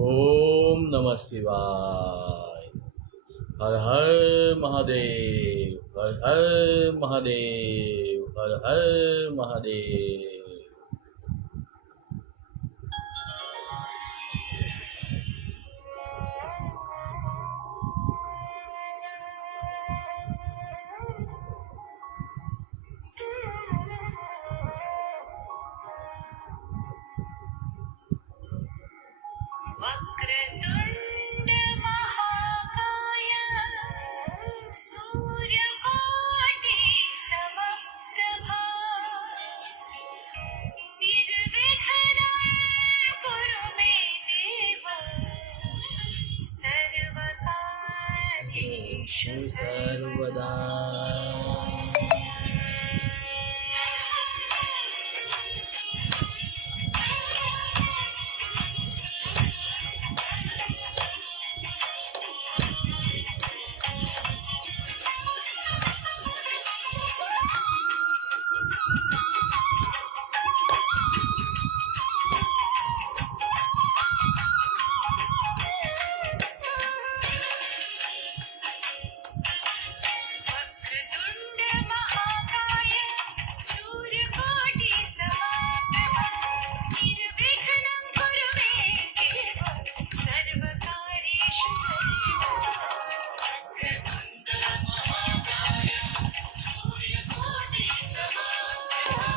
ओम नमः शिवाय। हर हर महादेव, हर हर महादेव, हर हर महादेव। वक्रतुण्ड महाकाय सूर्यकोटि समप्रभा निर्विघ्नं कुरु मे देव सर्वकार्येषु सर्वदा। वक्रतुण्ड महाकाय सूर्यकोटि समप्रभा निर्विघ्नं कुरु मे देव सर्वकार्येषु सर्वदा। वक्रतुण्ड महाकाय सूर्यकोटि समप्रभा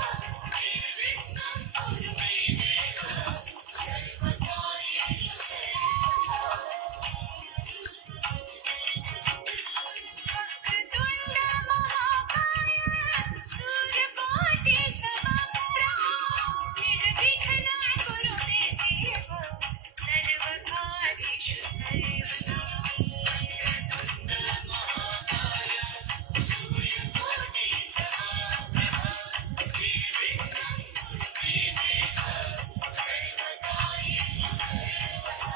निर्विघ्नं कुरु मे देव सर्वकार्येषु सर्वदा। वक्रतुण्ड महाकाय सूर्यकोटि समप्रभा निर्विघ्नं कुरु मे देव सर्वकार्येषु सर्वदा। वक्रतुण्ड महाकाय सूर्यकोटि समप्रभा निर्विघ्नं कुरु मे देव सर्वकार्येषु सर्वदा।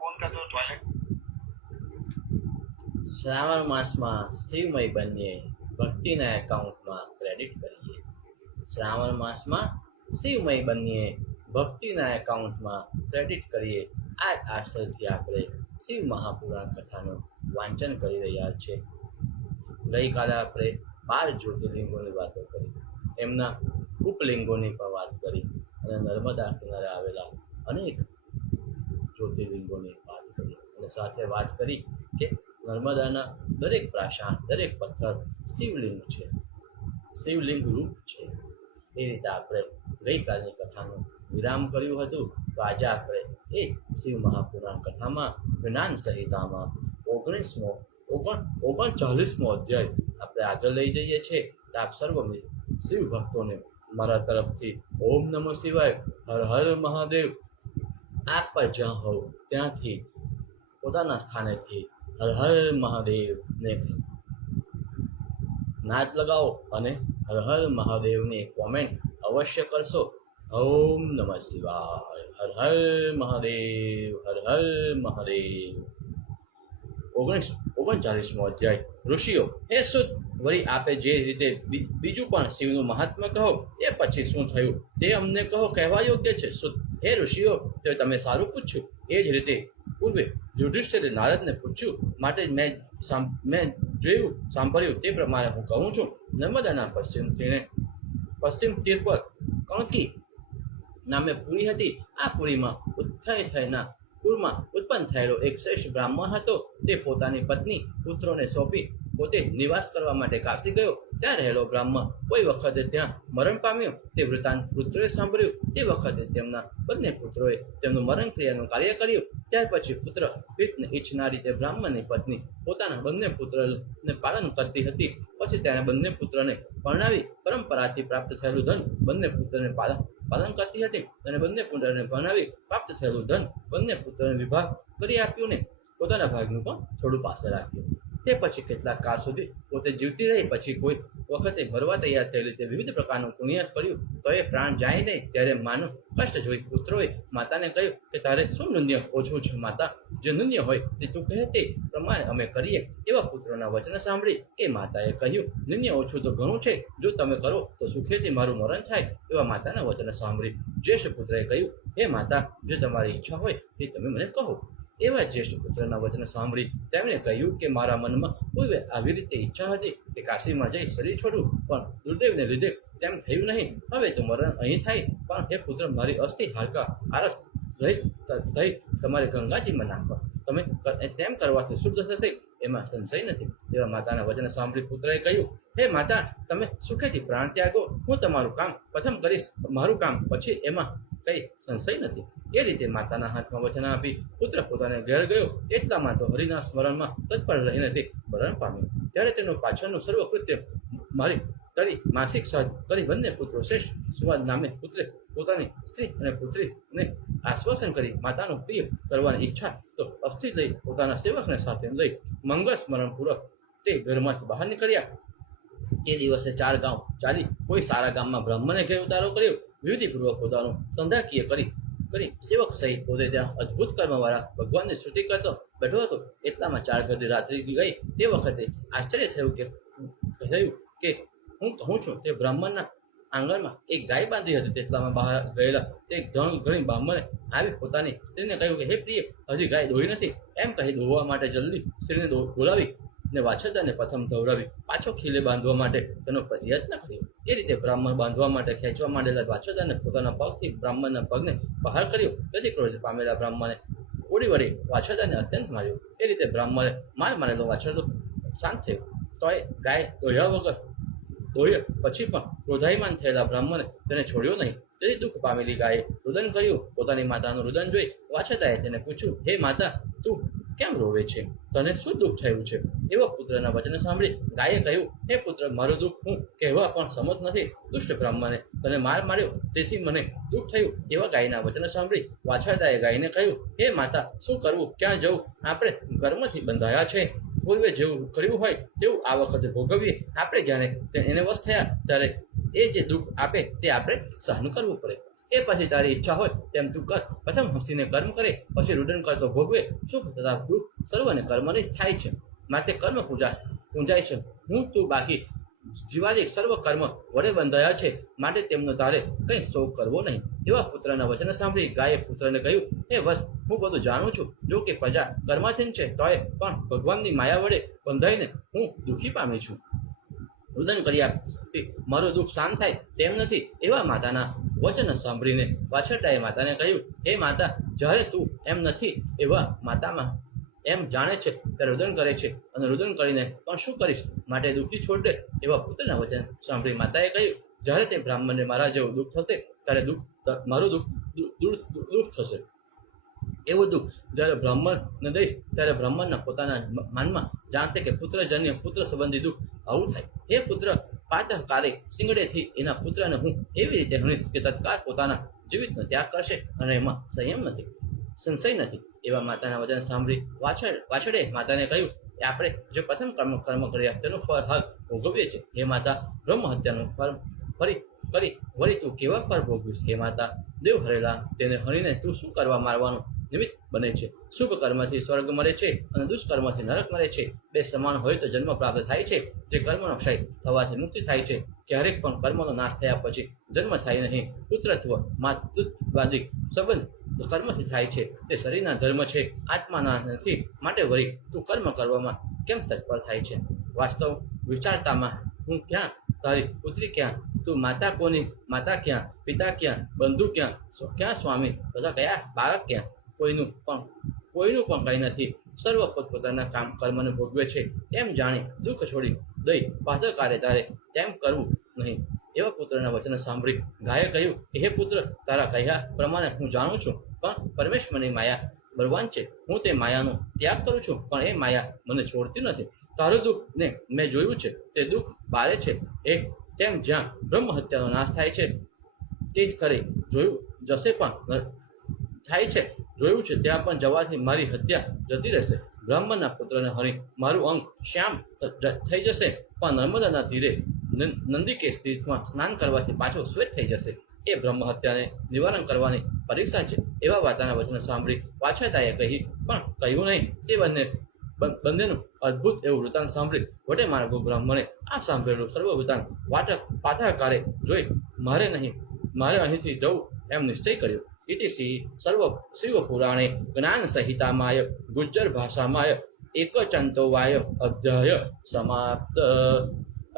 फोन कर दो टॉयलेट। શ્રાવણ માસમાં શિવમય બનીએ, ભક્તિના એકાઉન્ટમાં ક્રેડિટ કરીએ। શ્રાવણ માસમાં શિવમય બનીએ, ભક્તિના એકાઉન્ટમાં ક્રેડિટ કરીએ। આ જ આશયથી આપણે શિવ મહાપુરાણ કથાનું વાંચન કરી રહ્યા છીએ। ગઈકાલે આપણે 12 જ્યોતિર્લિંગોની વાતો કરી, એમના ઉપલિંગોની પણ વાત કરી અને નર્મદા કિનારે આવેલા અનેક જ્યોતિર્લિંગોની વાત કરી અને સાથે વાત કરી કે નર્મદાના દરેક પ્રાશાન, દરેક પથ્થર શિવલિંગ છે, શિવલિંગ રૂપ છે। એ રીતે આપણે ગઈકાલની કથાનું વિરામ કર્યું હતું। તો આજે આપણે એ શિવ મહાપુરાણ કથામાં જ્ઞાન સંહિતામાં 39મો અધ્યાય આપણે આગળ લઈ જઈએ છીએ। તો આપ સર્વ શિવ ભક્તોને મારા તરફથી ઓમ નમઃ શિવાય, હર હર મહાદેવ। આપ પર જ્યાં હોવ ત્યાંથી પોતાના સ્થાનેથી હર હર મહાદેવ નેક્સ્ટ નાદ લગાવો અને હર હર મહાદેવની કોમેન્ટ અવશ્ય કરશો। ઓમ નમઃ શિવાય, હર હર મહાદેવ, હર હર મહાદેવ। 39મો અધ્યાય ઋષિઓ, હે સુત, વળી આપે જે રીતે બીજું પણ શિવનું મહાત્મ્ય કહો, એ પછી શું થયું તે અમને કહો, કહેવા યોગ્ય છે। સુત, હે ઋષિઓ, તો તમે સારું પૂછ્યું। એ જ રીતે પૂર્વે યુધિષ્ઠિરે નારદને પૂછ્યું, માટે મેં જોયું સાંભળ્યું તે પ્રમાણે હું કહું છું। નર્મદાના પશ્ચિમ તીર પર કણકી નામે પુરી હતી। આ પુરીમાં થઈના કુળમાં ઉત્પન્ન થયેલો એક શ્રેષ્ઠ બ્રાહ્મણ હતો। તે પોતાની પત્ની પુત્રોને સોંપી પોતે નિવાસ કરવા માટે કાશી ગયો। ત્યાં રહેલો બ્રાહ્મણ કોઈ વખતે ત્યાં મરણ પામ્યો। તે વૃત્તાંત પુત્રોએ સાંભળ્યું। તે વખતે તેમના બંને પુત્રોએ તેમનું મરણ ક્રિયાનું કાર્ય કર્યું। ત્યાર પછી પુત્ર હિતને ઈચ્છનારી તે બ્રાહ્મણની પત્ની પોતાના બંને પુત્રને પાલન કરતી હતી। પછી તેણે બંને પુત્રને પરણાવી પરંપરાથી પ્રાપ્ત થયેલું ધન બંને પુત્રને પાલન કરતી હતી અને બંને પુત્રને પરણાવી પ્રાપ્ત થયેલું ધન બંને પુત્રને વિભાગ કરી આપ્યું ને પોતાના ભાગનું પણ થોડું પાસે રાખ્યું। તે પછી કેટલાક કાળ સુધી પોતે જીવતી રહી. પછી કોઈ વખતે ભરવા તૈયાર થયેલી તે વિવિધ પ્રકારનું પુણ્ય કર્યું તો એ પ્રાણ જાય નહીં. ત્યારે માનું કષ્ટ જોઈ પુત્રોએ માતાને કહ્યું કે તારે શું નુન્ય ઓછું છે માતા? જે નુન્ય હોય તે તું કહે તે પ્રમાણે અમે કરીએ. એવા પુત્રોના વચન સાંભળી એ માતાએ કહ્યું, નુન્ય ઓછું તો ઘણું છે, જો તમે કરો તો સુખેથી મારું મરણ થાય. એવા માતાના વચન સાંભળી જ્યેષ્ઠ પુત્રએ કહ્યું, હે માતા, જે તમારી ઈચ્છા હોય તે તમે મને કહો. એવા જ્યેષ્ઠ પુત્રના વચન સાંભળી તેમણે કહ્યું કે મારા મનમાં પૂર્વે આવી રીતે ઈચ્છા હતી કે કાશીમાં જઈ શરીર છોડું, પણ દુર્દેવને લીધે તેમ થયું નહીં. હવે તો મરણ અહીં થાય, પણ હે પુત્ર, મારી અસ્થિ હાડકા આરસ થઈ તમારે ગંગાજીમાં નાખવા. તમે તેમ કરવાથી શુદ્ધ થશે, એમાં સંશય નથી. એવા માતાના વચન સાંભળી પુત્રએ કહ્યું, હે માતા, તમે સુખેથી પ્રાણ ત્યાગો, હું તમારું કામ પ્રથમ કરીશ, મારું કામ પછી, એમાં કઈ સંશય નથી. એ રીતે માતાના હાથમાં વચન આપી પુત્ર પોતાને ઘેર ગયો. એટલામાં તો હરિના સ્મરણમાં તત્પર રહીને તે મરણ પામ્યો. ત્યારે તેનું પાછળનું સર્વ કૃત્ય મારી તરી માસિક સાધ કરી બંને પુત્રો શ્રેષ્ઠ સુવાદ નામે પુત્રે પોતાની સ્ત્રી અને પુત્રીને આશ્વાસન કરી માતાનું પ્રિય કરવાની ઈચ્છા તો અસ્થિ લઈ પોતાના સેવકને સાથે લઈ મંગળ સ્મરણ પૂર્વક તે ઘરમાંથી બહાર નીકળ્યા. એ દિવસે 4 ગામ ચાલી કોઈ સારા ગામમાં બ્રાહ્મણે ઘેર ઉતારો કર્યો. વિધિપૂર્વક પોતાનું સંધાકીય કરી સેવક સહિત પોતે ત્યાં અદ્ભુત કર્મવાળા ભગવાનની સ્તુતિ કરતો બેઠો હતો. એટલામાં 4 ઘડી રાત્રિ ગઈ. તે વખતે આશ્ચર્ય થયું કે હું કહું છું તે બ્રાહ્મણના આંગણમાં એક ગાય બાંધી હતી. તેટલામાં બહાર ગયેલા તે ઘણી બ્રાહ્મણે આવી પોતાની સ્ત્રીને કહ્યું કે હે પ્રિય, હજી ગાય દોઈ નથી. એમ કહી દોવા માટે જલ્દી સ્ત્રીને બોલાવી ને વાછરદાને પ્રથમ ધવરાવી પાછો ખીલે બાંધવા માટે તેનો પ્રયત્ન કર્યો. એ રીતે બ્રાહ્મણ બાંધવા માટે ખેંચવા માંડેલા વાછરદાને પોતાના પગથી બ્રાહ્મણના પગને બહાર કર્યો. તેથી ક્રોધ પામેલા બ્રાહ્મણે ઓડી વળી વાછરદાને અત્યંત માર્યો. એ રીતે બ્રાહ્મણે મારેલો વાછરદો શાંત થયો. તોય ગાય દોહ્યા પછી પણ ક્રોધાયમાન થયેલા બ્રાહ્મણે તેને છોડ્યો નહીં. તેથી દુઃખ પામેલી ગાયે રુદન કર્યું. પોતાની માતાનું રુદન જોઈ વાછરદાએ તેને પૂછ્યું, હે માતા, તું કેમ રોવે છે? તને શું દુઃખ થયું છે? એવા પુત્રના વચન સાંભળી ગાયે કહ્યું, હે પુત્ર, મારું દુઃખ હું કહેવા પણ સમજ નથી. દુષ્ટ બ્રાહ્મણે તને માર્યો, તેથી મને દુઃખ થયું. એવા ગાયના વચન સાંભળી વાછરદાએ ગાયને કહ્યું, હે માતા, શું કરવું, ક્યાં જવું? આપણે કર્મથી બંધાયા છે. પૂર્વે જેવું કર્યું હોય તેવું આ વખતે ભોગવીએ. આપણે જ્યારે એને વશ થયા ત્યારે એ જે દુઃખ આપે તે આપણે સહન કરવું પડે. એ પછી તારી ઈચ્છા હોય તેમ તું કર. પ્રથમ હસીને કર્મ કરે, પછી રુદન કરતો ભોગવે. સુખ તથા દુઃખ સર્વને કર્મની થાય છે, માટે કર્મ પૂંજાય છે. હું તું બાકી જીવાદિક સર્વ કર્મ વડે બંધાયા છે, માટે તેમનો તારે કંઈ શોક કરવો નહીં. એવા પુત્રના વચન સાંભળી ગાયે પુત્રને કહ્યું, હે વસ, હું બધું જાણું છું. જો કે પ્રજા કર્માધીન છે, તોય પણ ભગવાનની માયા વડે બંધાઈને હું દુઃખી પામી છું. રુદન કર્યા મારું દુઃખ શાંત થાય તેમ નથી. એવા માતાના વચન સાંભળીને વાછરદાએ માતાને કહ્યું, હે માતા, જ્યારે તું એમ નથી એવા માતામાં એમ જાણે છે ત્યારે રુદન કરે છે, અને રુદન કરીને પણ શું કરીશ? માટે દુઃખી છોડ દે. એવા પુત્રના વચન સાંભળી માતાએ કહ્યું, જ્યારે તે બ્રાહ્મણને મારા જેવું દુઃખ થશે ત્યારે મારું દુઃખ થશે. એવું દુઃખ જ્યારે બ્રાહ્મણને દઈશ ત્યારે બ્રાહ્મણના પોતાના માનમાં જાણશે કે પુત્રજન્ય પુત્ર સંબંધી દુઃખ આવું થાય. હે પુત્ર, પાતઃ કાલે શિંગડેથી એના પુત્રને હું એવી રીતે હણીશ કે તત્કાળ પોતાના જીવિતનો ત્યાગ કરશે, અને એમાં સંશય નથી. એવા માતાના વચન સાંભળી વાછડે માતાને કહ્યું, આપણે જે પ્રથમ કર્મ કર્યા તેનું ફળ હાલ ભોગવીએ છીએ. હે માતા, બ્રહ્મ હત્યાનું ફળ વળી તું કેવા ફળ ભોગવીશ? હે માતા, દેવ હરેલા તેને હણીને તું શું કરવા મારવાનું નિમિત્ત બને છે? શુભ કર્મથી સ્વર્ગ મળે છે અને દુષ્કર્મથી નરક મળે છે. બે સમાન હોય તો જન્મ પ્રાપ્ત થાય છે. જે કર્મનો ક્ષય થવાથી મુક્તિ થાય છે. ક્યારેક પણ કર્મનો નાશ થયા પછી જન્મ થાય નહીં. પુત્રત્વ માતૃત્વાદિક સંબંધ કર્મથી થાય છે. તે શરીરના ધર્મ છે, આત્માના નથી. માટે વળી તું કર્મ કરવામાં કેમ તત્પર થાય છે? વાસ્તવ વિચારતામાં હું ક્યાં, તારી પુત્રી ક્યાં, તું માતા કોની, માતા ક્યાં, પિતા ક્યાં, બંધુ ક્યાં સ્વામી તથા કયા બાળક ક્યાં? કોઈનું પણ કંઈ નથી. સર્વ પોતપોતાના કર્મને ભોગવે છે. એમ જાણી દુઃખ છોડી દઈ પાછળકારે તારે તેમ કરવું નહીં. એવા પુત્રના વચન સાંભળી ગાયે કહ્યું કે હે પુત્ર, તારા કહ્યા પ્રમાણે હું જાણું છું, પણ પરમેશ્વરની માયા બળવાન છે. હું તે માયાનો ત્યાગ કરું છું, પણ એ માયા મને છોડતી નથી. તારું દુઃખ ને મેં જોયું છે, તે દુઃખ બારે છે. તેમ જ્યાં બ્રહ્મ હત્યાનો નાશ થાય છે તે જ ખરે જોયું જશે પણ થાય છે. જોયું છે ત્યાં પણ જવાથી મારી હત્યા જતી રહેશે. બ્રાહ્મણના પુત્રને હણી મારું અંગ શ્યામ થઈ જશે, પણ નર્મદાના તીરે નંદિકેશ તીર્થમાં સ્નાન કરવાથી પાછો શ્વેત થઈ જશે. એ બ્રહ્મ હત્યાને નિવારણ કરવાની પરીક્ષા છે. એવા વાર્તાના વચન સાંભળી વાછરદાએ પણ કહ્યું નહીં. તે બંનેનું અદ્ભુત એવું વૃત્તાંત સાંભળી વટે માર્ગો બ્રાહ્મણે આ સાંભળેલું સર્વ વૃત્તાંત પાઠાકારે જોઈ મારે અહીંથી જવું એમ નિશ્ચય કર્યો. ઇતિ શિવ પુરાણે જ્ઞાન સંહિતામાય ગુજ્જર ભાષામાય એકચંતોવાય અધ્યાય સમાપ્ત.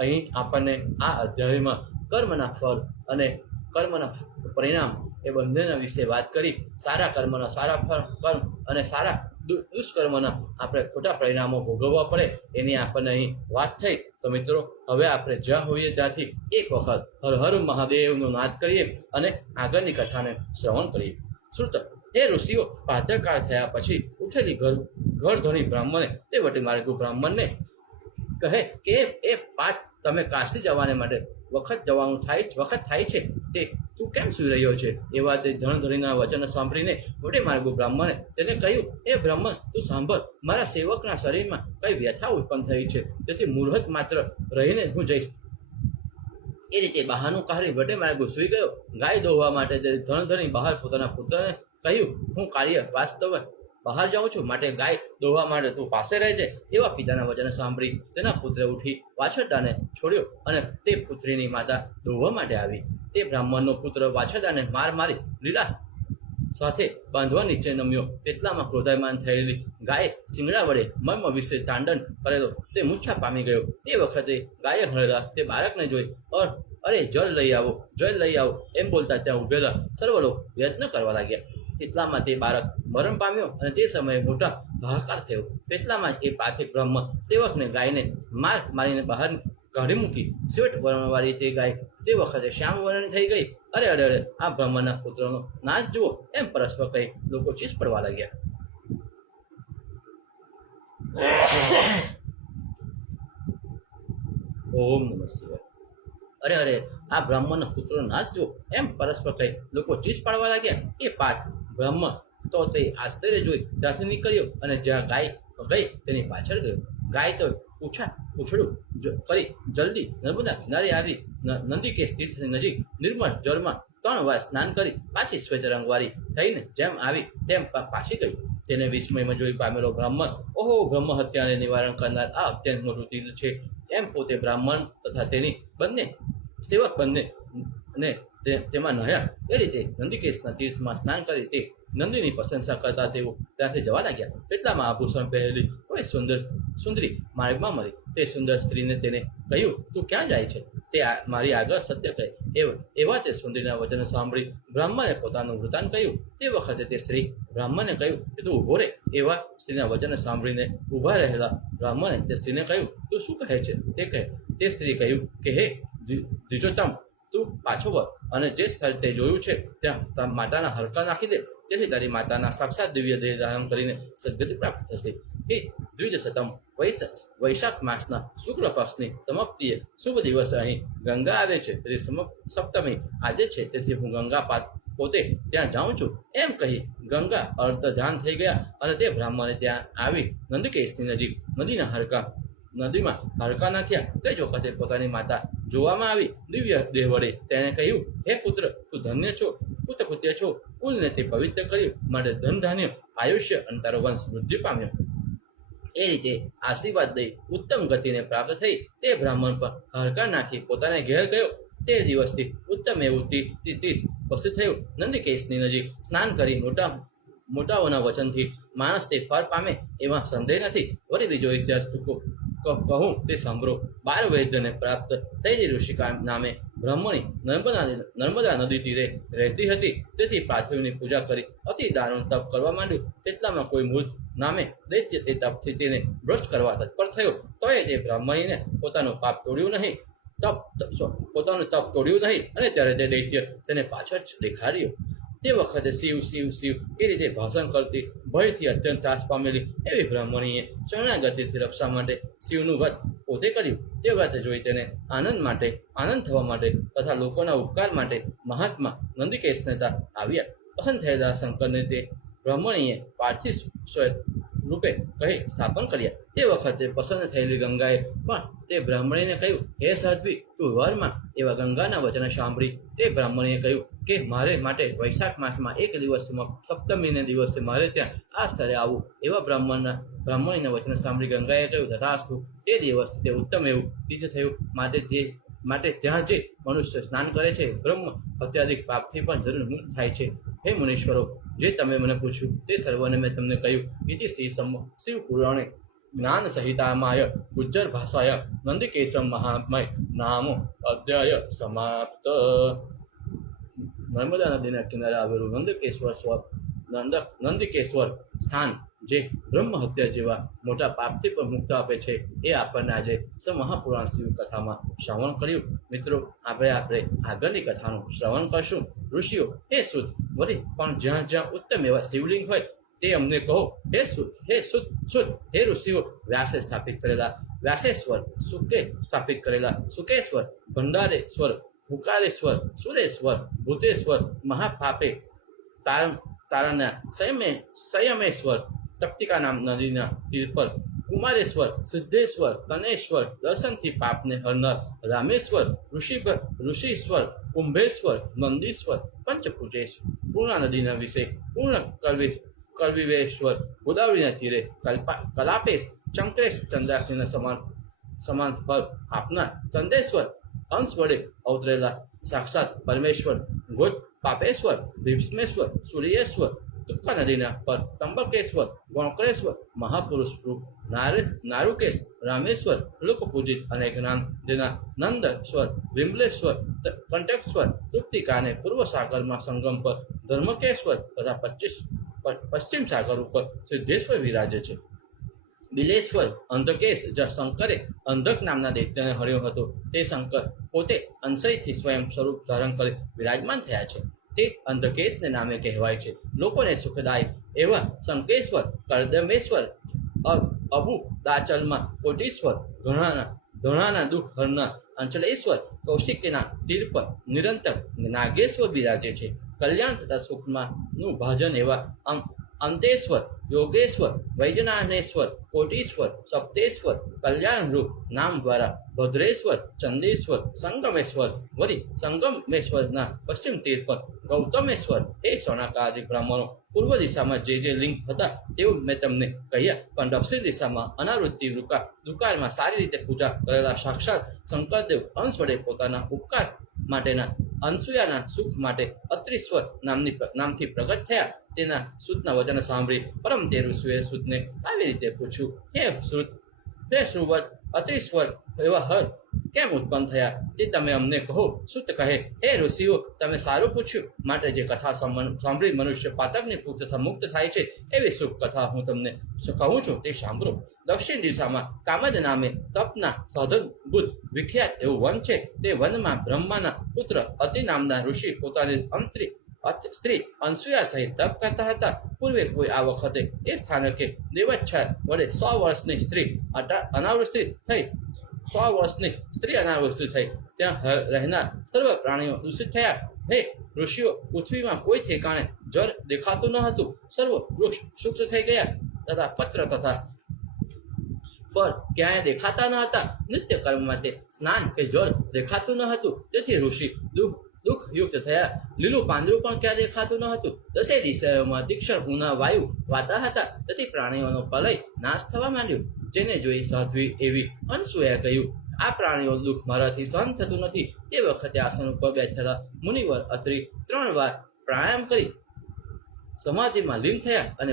અહીં આપણને આ અધ્યાયમાં કર્મના ફળ અને કર્મના પરિણામ એ બંનેના વિશે વાત કરી. સારા કર્મના સારા કર્મ અને સારા દુષ્કર્મના આપણે ખોટા પરિણામો ભોગવવા પડે એની આપણને અહીં વાત થઈ. તો મિત્રો, હવે આપણે જ્યાં હોઈએ ત્યાંથી એક વખત હર હર મહાદેવનો નાદ કરીએ અને આગળની કથાને શ્રવણ કરીએ. શ્રુત, હે ઋષિઓ, પ્રાતઃકાળ થયા પછી ઉઠેલી ઘરધણી બ્રાહ્મણે તે વટી માર્ગુ બ્રાહ્મણને કહે કે એ પાઠ તમે કાશી જવાને માટે વખત થાય છે, તે તું કેમ સૂઈ રહ્યો છે? એવા તે ધણધણીના વચન સાંભળીને વટે માર્ગુ બ્રાહ્મણે તેને કહ્યું, એ બ્રાહ્મણ, તું સાંભળ, મારા સેવકના શરીરમાં કઈ વ્યથા ઉત્પન્ન થઈ છે, તેથી મુહૂર્ત માત્ર રહીને હું જઈશ. એ રીતે બહાનું કાઢી વટે માર્ગુ સૂઈ ગયો. ગાય દોહવા માટે તે ધણધણી બહાર પોતાના પુત્રને કહ્યું, હું કાર્ય વાસ્તવ બહાર જાઉં છું, માટે ગાય દોહવા માટે તું પાસે રહેજે. એવા પિતાના વચન સાંભળી તેના પુત્રે ઉઠી વાછરડાને છોડ્યો અને તે પુત્રીની માતા દોહવા માટે આવી. તે બ્રાહ્મણનો પુત્ર વાછરડાને મારી લીલા સાથે બાંધવા નીચે નમ્યો. તેટલામાં ક્રોધાયમાન થયેલી ગાયે શિંગડા વડે મર્મ વિશે તાંડન કરેલો તે મૂર્છા પામી ગયો. તે વખતે ગાયે હળેલા તે બાળકને જોઈ અરે જળ લઈ આવો એમ બોલતા ત્યાં ઉભેલા સર્વ લોકો પ્રયત્ન કરવા લાગ્યા. તેટલામાં તે બાળક મરણ પામ્યો અને તે સમયે મોટા હાહાકાર થયો. તેટલામાં એ પાથિક બ્રહ્મ સેવકને ગાયને મારીને બહાર કાઢી મૂકી. શ્વેત વર્ણવાળી તે ગાય તે વખતે શ્યામ વર્ણની થઈ ગઈ. અરે આ બ્રહ્મના પુત્રનો નાશ જુઓ એમ પરસ્પર કહી લોકો ચીસ પડવા લાગ્યા. ઓમ નમઃ શિવાય. અરે આ બ્રાહ્મણના પુત્રનો નાશ જુઓ એમ પરસ્પર કહી લોકો ચીસ પાડવા લાગ્યા. એ પાઠ બ્રહ્મ તો તે આશ્ચર્ય જોઈ ત્યાંથી નીકળ્યો અને જ્યાં ગાય ગઈ તેની પાછળ ગયો. ગાય તો પૂછડું કરી જલ્દી નર્મદા કિનારે આવી નંદિકેશ તીર્થની નજીક નિર્મળ જળમાં 3 વાર સ્નાન કરી પાછી શ્વેત રંગવાળી થઈને જેમ આવી તેમ પાછી ગઈ. તેને વિસ્મયમાં જોઈ પામેલો બ્રાહ્મણ, ઓહો, બ્રહ્મ હત્યાને નિવારણ કરનાર આ અત્યંત મોટું તીર્થ છે એમ પોતે બ્રાહ્મણ તથા તેની સેવક બંને તેમાં નહ્યા. એ રીતે નંદિકેશના તીર્થમાં સ્નાન કરી તે નંદીની પ્રશંસા કરતા તેઓ ત્યાંથી જવા લાગ્યા. તેટલામાં આભૂષણ પહેરેલી કોઈ સુંદરી માર્ગમાં મળી. તે સુંદર સ્ત્રીને તેને કહ્યું, તું ક્યાં જાય છે? તે મારી આગળ સત્ય કહે. એવા તે સુંદરીના વચન સાંભળી બ્રાહ્મણે પોતાનું વૃત્તાંત કહ્યું. તે વખતે તે સ્ત્રી બ્રાહ્મણને કહ્યું કે તું ઊભો રહે. એવા સ્ત્રીના વચન સાંભળીને ઊભા રહેલા બ્રાહ્મણે તે સ્ત્રીને કહ્યું, તું શું કહે છે? તે સ્ત્રી કહ્યું કે હે દ્વિજોત્તમ, તું પાછો વળ અને જે સ્થળ તે જોયું છે ત્યાં માતાના હરકા નાખી દે, જેથી તારી માતાના સાક્ષાત દિવ્ય દેહ ધારણ કરીને સદગતિ પ્રાપ્ત થશે. હે દ્વિજસતમ, વૈશાખ માસના શુક્લ પક્ષની સમાપ્તિએ શુભ દિવસે અહીં ગંગા આવે છે, તેથી સપ્તમી આજે છે, તેથી હું ગંગા પોતે ત્યાં જાઉં છું એમ કહી ગંગા અર્ધ ધ્યાન થઈ ગયા અને તે બ્રાહ્મણે ત્યાં આવી નંદિકેશની નજીક નદીમાં હરકા નાખ્યા. તે જ વખતે પોતાની માતા જોવામાં આવી. દિવ્ય દેહ વડે તેણે કહ્યું, હે પુત્ર, તું ધન્ય છો, પુત્ય છો. કુલને તે પવિત્ર કર્યું, માટે ધન ધાન્ય આયુષ્ય અને તારો વંશ વૃદ્ધિ પામ્યો. એ રીતે આશીર્વાદ દઈ ઉત્તમ ગતિને પ્રાપ્ત થઈ. તે બ્રાહ્મણ પર હરકા નાખી પોતાને ઘેર ગયો. તે દિવસથી ઉત્તમ એવું તીર્થ પસાર થયું. નંદિકેશની નજીક સ્નાન કરી મોટાઓના વચનથી માણસ તે ફળ પામે એમાં સંદેહ નથી. વળી બીજો ઇતિહાસ કહું તે સાંભળો. 12 વૈદ્યને પ્રાપ્ત થયેલી ઋષિકા નામે બ્રાહ્મણી નર્મદા નદી તીરે રહેતી હતી. તેથી પાર્થિવની પૂજા કરી અતિ દારૂણ તપ કરવા માંડ્યું. તેટલામાં કોઈ મૃત નામે દૈત્ય તે તપથી તેને ભ્રષ્ટ કરવા તત્પર થયો. તોય તે બ્રાહ્મણીને પોતાનું તપ તોડ્યું નહીં અને ત્યારે તે દૈત્ય તેને પાછળ દેખાડ્યો. તે વખતે શિવ એ રીતે ભાષણ કરતી ભયથી અત્યંત ત્રાસ પામેલી એવી બ્રાહ્મણીએ શરણાગતિથી રક્ષા માટે શિવનું વ્રત પોતે કર્યું. તે વ્રત જોઈ તેને આનંદ થવા માટે તથા લોકોના ઉપકાર માટે મહાત્મા નંદિકેશ નેતા આવ્યા. પસંદ થયેલા શંકરને તે બ્રાહ્મણીએ પાર્થિવ રૂપે કહી સ્થાપન કર્યા. તે વખતે પસંદ થયેલી ગંગાએ પણ તે બ્રાહ્મણીને કહ્યું, હે સાધ્વી, તું વરમાં. એવા ગંગાના વચન સાંભળી તે બ્રાહ્મણીએ કહ્યું કે મારે માટે વૈશાખ માસમાં એક દિવસમાં સપ્તમીને દિવસે મારે ત્યાં આ સ્થળે આવવું. એવા બ્રાહ્મણીના વચન સાંભળી ગંગાએ કહ્યું, તથાસ્તુ. તે દિવસથી તે ઉત્તમ એવું તીજ થયું. માટે ત્યાં જે મનુષ્ય સ્નાન કરે છે બ્રહ્મ અત્યાધિક પાપથી પણ જરૂર મુક્ત થાય છે. હે મુનીશ્વરો, જે તમે મને પૂછ્યું તે સર્વને મેં તમને કહ્યું. ઇતિ શિવ પુરાણે જ્ઞાન સંહિતામાય ગુજ્જર ભાષાય નંદિકેશમ મહાત્મય નામો અધ્યાય સમાપ્ત. નર્મદા નદીના કિનારે આવેલું નંદિકેશ્વર સ્થાન જે બ્રહ્મ હત્યા જેવા મોટા પાપથી પણ મુક્ત આપે છે એ આપણને આજે મહાપુરાણ શિવ કથામાં શ્રવણ કર્યું. મિત્રો, આપણે આગળની કથાનું શ્રવણ કરશું. ઋષિઓ, હે સુત, વળી પણ જ્યાં જ્યાં ઉત્તમ એવા શિવલિંગ હોય તે અમને કહો. હે સુત, હે ઋષિઓ, વ્યાસે સ્થાપિત કરેલા વ્યાસેશ્વર, સુકે સ્થાપિત કરેલા સુકેશ્વર, ભંડારેશ્વર, હુકારેશ્વર, સુરેશ્વર, ભૂતેશ્વર, મહાપાપે તારાના સંયમેશ્વર, તપ્તિકા નામ નદીના તીર પર કુમારેશ્વર, સિદ્ધેશ્વર, તનેશ્વર, દર્શનથી પાપને હરનાર રામેશ્વર, ઋષિશ્વર, કુંભેશ્વર, નંદીશ્વર, પંચભૂતેશ્વર, પૂર્ણા નદીના વિશે પૂર્ણ કલવિવેશ્વર, ગોદાવરીના તીરે કલાપેશ, ચંક્રેશ, ચંદ્રાક્ષીના સમાન ફળ આપનાર ચંદેશ્વર, અંશ વડે અવતરેલા સાક્ષાત પરમેશ્વર, ગોદ પાપેશ્વર, ભીષ્મેશ્વર, સૂર્યેશ્વર, તુક્કા નદીના પર ત્રંબકેશ્વર, ગોકરેશ્વર, મહાપુરુષ રૂપ નારુકેશ, રામેશ્વર, લોકપૂજિત અનેક નામ જેના નંદેશ્વર, વિમલેશ્વર, કંટકેશ્વર, તૃપ્તિકાને પૂર્વ સાગરમાં સંગમ પર ધર્મકેશ્વર તથા પશ્ચિમ સાગર ઉપર સિદ્ધેશ્વર વિરાજે છે. બિલેશ્વર, અંધકેશ, જ્યાં શંકરે અંધક નામના દૈત્યને હર્યો હતો તે શંકર પોતે અંશયથી સ્વયં સ્વરૂપ ધારણ કરી વિરાજમાન થયા છે. તે અંધકેશને નામે કહેવાય છે. લોકોને સુખદાયક એવા શંકેશ્વર, કરદમેશ્વર, અબુ દાચલમાં કોટીશ્વર, ઘણાના દુઃખ હરનાર અંચલેશ્વર, કૌશિકના તીર પર નિરંતર નાગેશ્વર બિરાજે છે. કલ્યાણ તથા સુખમાંનું ભાજન એવા અંતેશ્વર, યોગેશ્વર, વૈજનાથેશ્વર, કોટીશ્વર, સપ્તેશ્વર, કલ્યાણરૂપ નામ દ્વારા ભદ્રેશ્વર, ચંદેશ્વર, સંગમેશ્વર, વળી સંગમેશ્વરના પશ્ચિમ તીર પર ગૌતમેશ્વર. એ સૌનકાદિક બ્રાહ્મણો પૂર્વ દિશામાં જે લિંગ હતા તેવું મેં તમને કહ્યા, પણ દક્ષિણ દિશામાં અનાવૃત્તિ દુકાળમાં સારી રીતે પૂજા કરેલા સાક્ષાત શંકરદેવ અંશ વડે પોતાના ઉપકાર માટેના અનસૂયાના સુખ માટે અત્રીશ્વર નામથી પ્રગટ થયા. તેના સુતના વચન સાંભળી પરમ તે ઋષિએ સુતને આવી રીતે પૂછ્યું, હે શ્રુવત, અત્રીશ્વર એવા હર કેમ ઉત્પન્ન થયા તે તમે અમને કહો. સુત કહે, હે ઋષિઓ, તમે સારું પૂછ્યું. માટે જે કથા સાંભળી મનુષ્ય પાતકની તથા મુક્ત થાય છે એવી શુભ કથા હું તમને કહું છું તે સાંભળો. દક્ષિણ દિશામાં કામદ નામે તપના સાધન બુદ્ધ વિખ્યાત એવું વન છે. તે વનમાં બ્રહ્માના પુત્ર અતિ નામના ઋષિ પોતાની સ્ત્રી અનસૂયા સહિત તપ કરતા હતા. પૂર્વે કોઈ આ વખતે એ સ્થાનકે દેવચ્છા વડે 100 વર્ષની સ્ત્રી અનાવૃષ્ટિ થઈ 100 વર્ષની સ્ત્રી અનાવૃષ્ટિ થઈ. ત્યાં રહેનાર સર્વ પ્રાણીઓ દૂષિત થયા. હે ઋષિઓ, પૃથ્વીમાં કોઈ ઠેકાણે જળ દેખાતું ન હતું. સર્વ વૃક્ષ શુષ્ક થઈ ગયા તથા પત્ર તથા ફળ ક્યાંય દેખાતા ન હતા. નિત્ય કર્મ માટે સ્નાન કે જળ દેખાતું ન હતું. તેથી ઋષિ દુઃખયુક્ત થયા. લીલું પાંદડું પણ ક્યાં દેખાતું ન હતું. 10 દિશાઓમાં તીક્ષ્ણ ઉના વાયુ વાતા હતા. તેથી પ્રાણીઓનો પ્રલય નાશ થવા માંડ્યો. જેને જોઈ સાધ્વી એવી અનસૂયાએ કહ્યું, આ પ્રાણીઓ દુઃખ મારાથી સહન થતું નથી. તે વખતે આસન ઉપર બેઠેલા મુનિવર અત્રિ 3 વાર પ્રાણાયામ કરી સમાધિમાં લીન થયા અને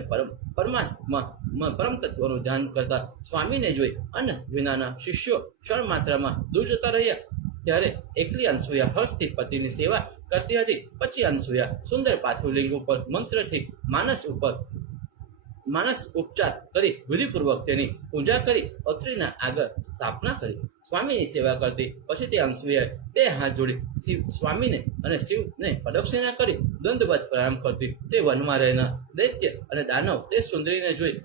પરમ તત્વનું ધ્યાન કરતા સ્વામીને જોઈ અન્ન વિનાના શિષ્યો ક્ષણ માત્રામાં દૂર જતા રહ્યા. ત્યારે એકલી અનસૂયા હર્ષથી પતિની સેવા કરતી હતી. પછી અનસૂયા સુંદર પાથુલિંગ ઉપર મંત્રથી માનસ ઉપચાર કરી વિધિપૂર્વક તેની પૂજા કરી અત્રિના આગળ સ્થાપના કરી. સ્વામીની સેવા કરતી પછી તે અનસૂયાએ 2 હાથ જોડી સ્વામીને અને શિવને પ્રદક્ષિણા કરી દંડવત પ્રણામ કરતી. તે વનમાં રહેનાર દૈત્ય અને દાનવ તે સુંદરીને જોઈ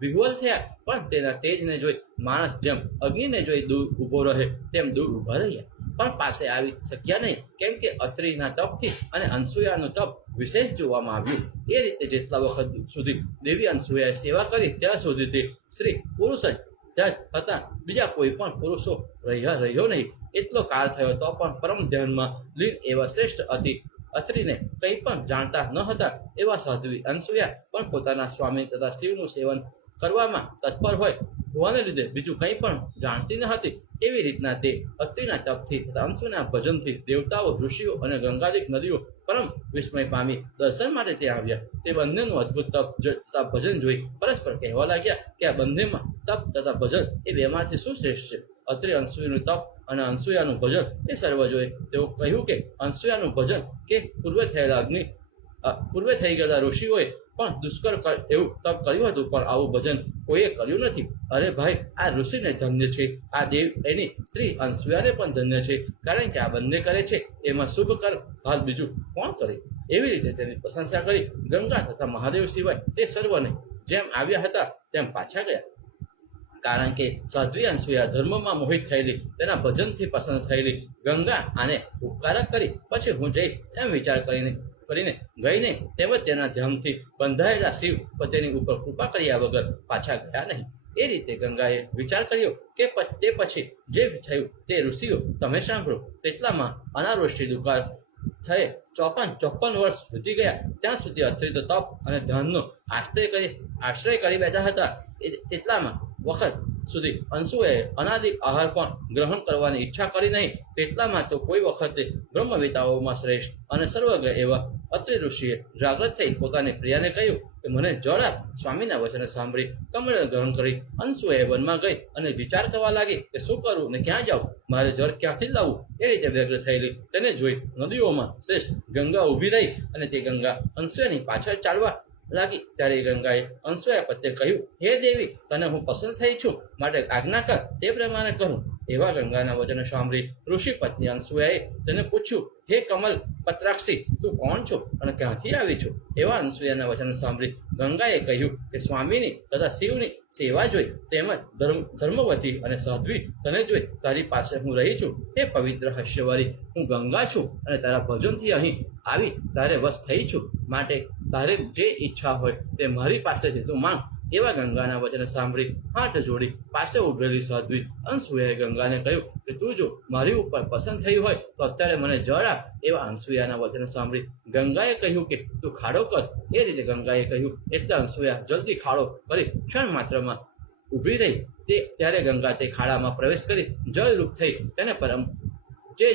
વિહ્વલ થયા, પણ તેના તેજને જોઈ માણસ જેમ અગ્નિને જોઈ દૂર ઊભો રહે તેમ દૂર ઊભા રહ્યા. પણ પાસે આવી શક્યા નહીં, કેમ કે અત્રિના તપથી અને અનસૂયાનું તપ વિશેષ જોવામાં આવ્યું. એ રીતે જેટલા વખત સુધી દેવી અનસૂયાએ સેવા કરી ત્યાં સુધી તે શ્રી પુરુષ જ ત્યાં હતા, બીજા કોઈ પણ પુરુષો રહ્યો નહીં. એટલો કાળ થયો તો પણ પરમ ધ્યાનમાં લીન એવા શ્રેષ્ઠ અત્રિને કંઈ પણ જાણતા ન હતા એવા સાધ્વી અનસૂયા પણ પોતાના સ્વામી તથા શિવનું સેવન કરવામાં તત્પર હોવાને લીધે બીજું કંઈ પણ જાણતી ન હતી. એવી રીતના તે અત્રિના તપથી તથા અનસૂયાના ભજનથી દેવતાઓ, ઋષિઓ અને ગંગાદિક નદીઓ પરમ વિસ્મય પામી દર્શન માટે ત્યાં આવ્યા. તે બંનેનું અદ્ભુત તપ તથા ભજન જોઈ પરસ્પર કહેવા લાગ્યા કે આ બંનેમાં તપ તથા ભજન એ બેમાંથી શું શ્રેષ્ઠ છે? અત્રે અનસૂયાનું તપ અને અનસૂયાનું ભજન એ સર્વ જોઈ તેઓ કહ્યું કે અનસૂયાનું ભજન કે પૂર્વે થઈ ગયેલા ઋષિઓએ પણ દુષ્કર એવું તપ કર્યું હતું, પણ આવું ભજન કોઈએ કર્યું નથી. અરે ભાઈ, આ ઋષિને ધન્ય છે, આ દેવ એની શ્રી અનસૂયાને પણ ધન્ય છે, કારણ કે આ બંને કરે છે એમાં શુભ કર્મ હાલ બીજું કોણ કરે? એવી રીતે તેની પ્રશંસા કરી ગંગા તથા મહાદેવ સિવાય તે સર્વને જેમ આવ્યા હતા તેમ પાછા ગયા. કારણ કે સાધ્વી અનસૂયા ધર્મમાં મોહિત થયેલી, તેના ભજનથી પસંદ થયેલી ગંગા આને ઉપકારક કરી પછી હું જઈશ એમ વિચાર કરીને ગઈને તેમજ તેના ધ્યાનથી બંધાયેલા શિવ તેની ઉપર કૃપા કર્યા વગર પાછા ગયા નહીં. એ રીતે ગંગાએ વિચાર કર્યો કે તે પછી જે થયું તે ઋષિઓ તમે સાંભળો. તેટલામાં અનાવૃષ્ટિ દુકાળ થયે 54 વર્ષ વીતી ગયા. ત્યાં સુધી અત્રિ તપ અને ધ્યાનનો આશ્રય કરી બેઠા હતા. તેટલામાં વખત સુધી અનસૂયાએ અનાદિક આહાર પણ ગ્રહણ કરવાની ઈચ્છા કરી નહીં. તેટલામાં તો કોઈ વખતે બ્રહ્મવેતાઓમાં શ્રેષ્ઠ અને સર્વજ્ઞ એવા અત્રિ ઋષિએ જાગૃત થઈ પોતાની પ્રિયાને કહ્યું કે મને જળ આપ. સ્વામીના વચન સાંભળી કમળ ગ્રહણ કરી અનસૂયાએ વનમાં ગઈ અને વિચાર કરવા લાગી કે શું કરવું ને ક્યાં જાઉં, મારે જળ ક્યાંથી લાવવું? એ રીતે વ્યગ્ર થયેલી તેને જોઈ નદીઓમાં શ્રેષ્ઠ ગંગા ઊભી રહી અને તે ગંગા અનસૂયાની પાછળ ચાલવા લાગી. ત્યારે ગંગાએ અનસૂયા પ્રત્યે કહ્યું, હે દેવી, તને હું પસંદ થઈ છું, માટે આજ્ઞા કર, તે પ્રમાણે કરું. એવા ગંગાના વચન સાંભળી ઋષિ પત્ની અનસૂયાએ તેને પૂછ્યું, હે કમલ પત્રાક્ષી, તું કોણ છો અને ક્યાંથી આવી છું? એવા અનસૂયાના વચન સાંભળી ગંગાએ કહ્યું કે સ્વામીની તથા શિવની સેવા જોઈ તેમજ ધર્મવતી અને સાધ્વી તને જોઈ તારી પાસે હું રહી છું. હે પવિત્ર હાસ્યવાળી, હું ગંગા છું અને તારા ભજનથી અહીં આવી તારે વશ થઈ છું, માટે તારે જે ઈચ્છા હોય તે મારી પાસેથી તું માંગ. એવા ગંગાના વચન સાંભળી હાથ જોડી પાસે ઉભેલી સાધ્વી અનસૂયાએ ગંગાને કહ્યું કે તું જો મારી ઉપર પસંદ થઈ હોય તો અત્યારે મને જળ આપ. એવા અનસૂયાના વચન સાંભળી ગંગાએ કહ્યું કે તું ખાડો કર. એ રીતે ગંગાએ કહ્યું એટલે અનસૂયા જલ્દી ખાડો કરી ક્ષણ માત્રમાં ઊભી રહી. ત્યારે ગંગા તે ખાડામાં પ્રવેશ કરી જળરૂપ થઈ તેને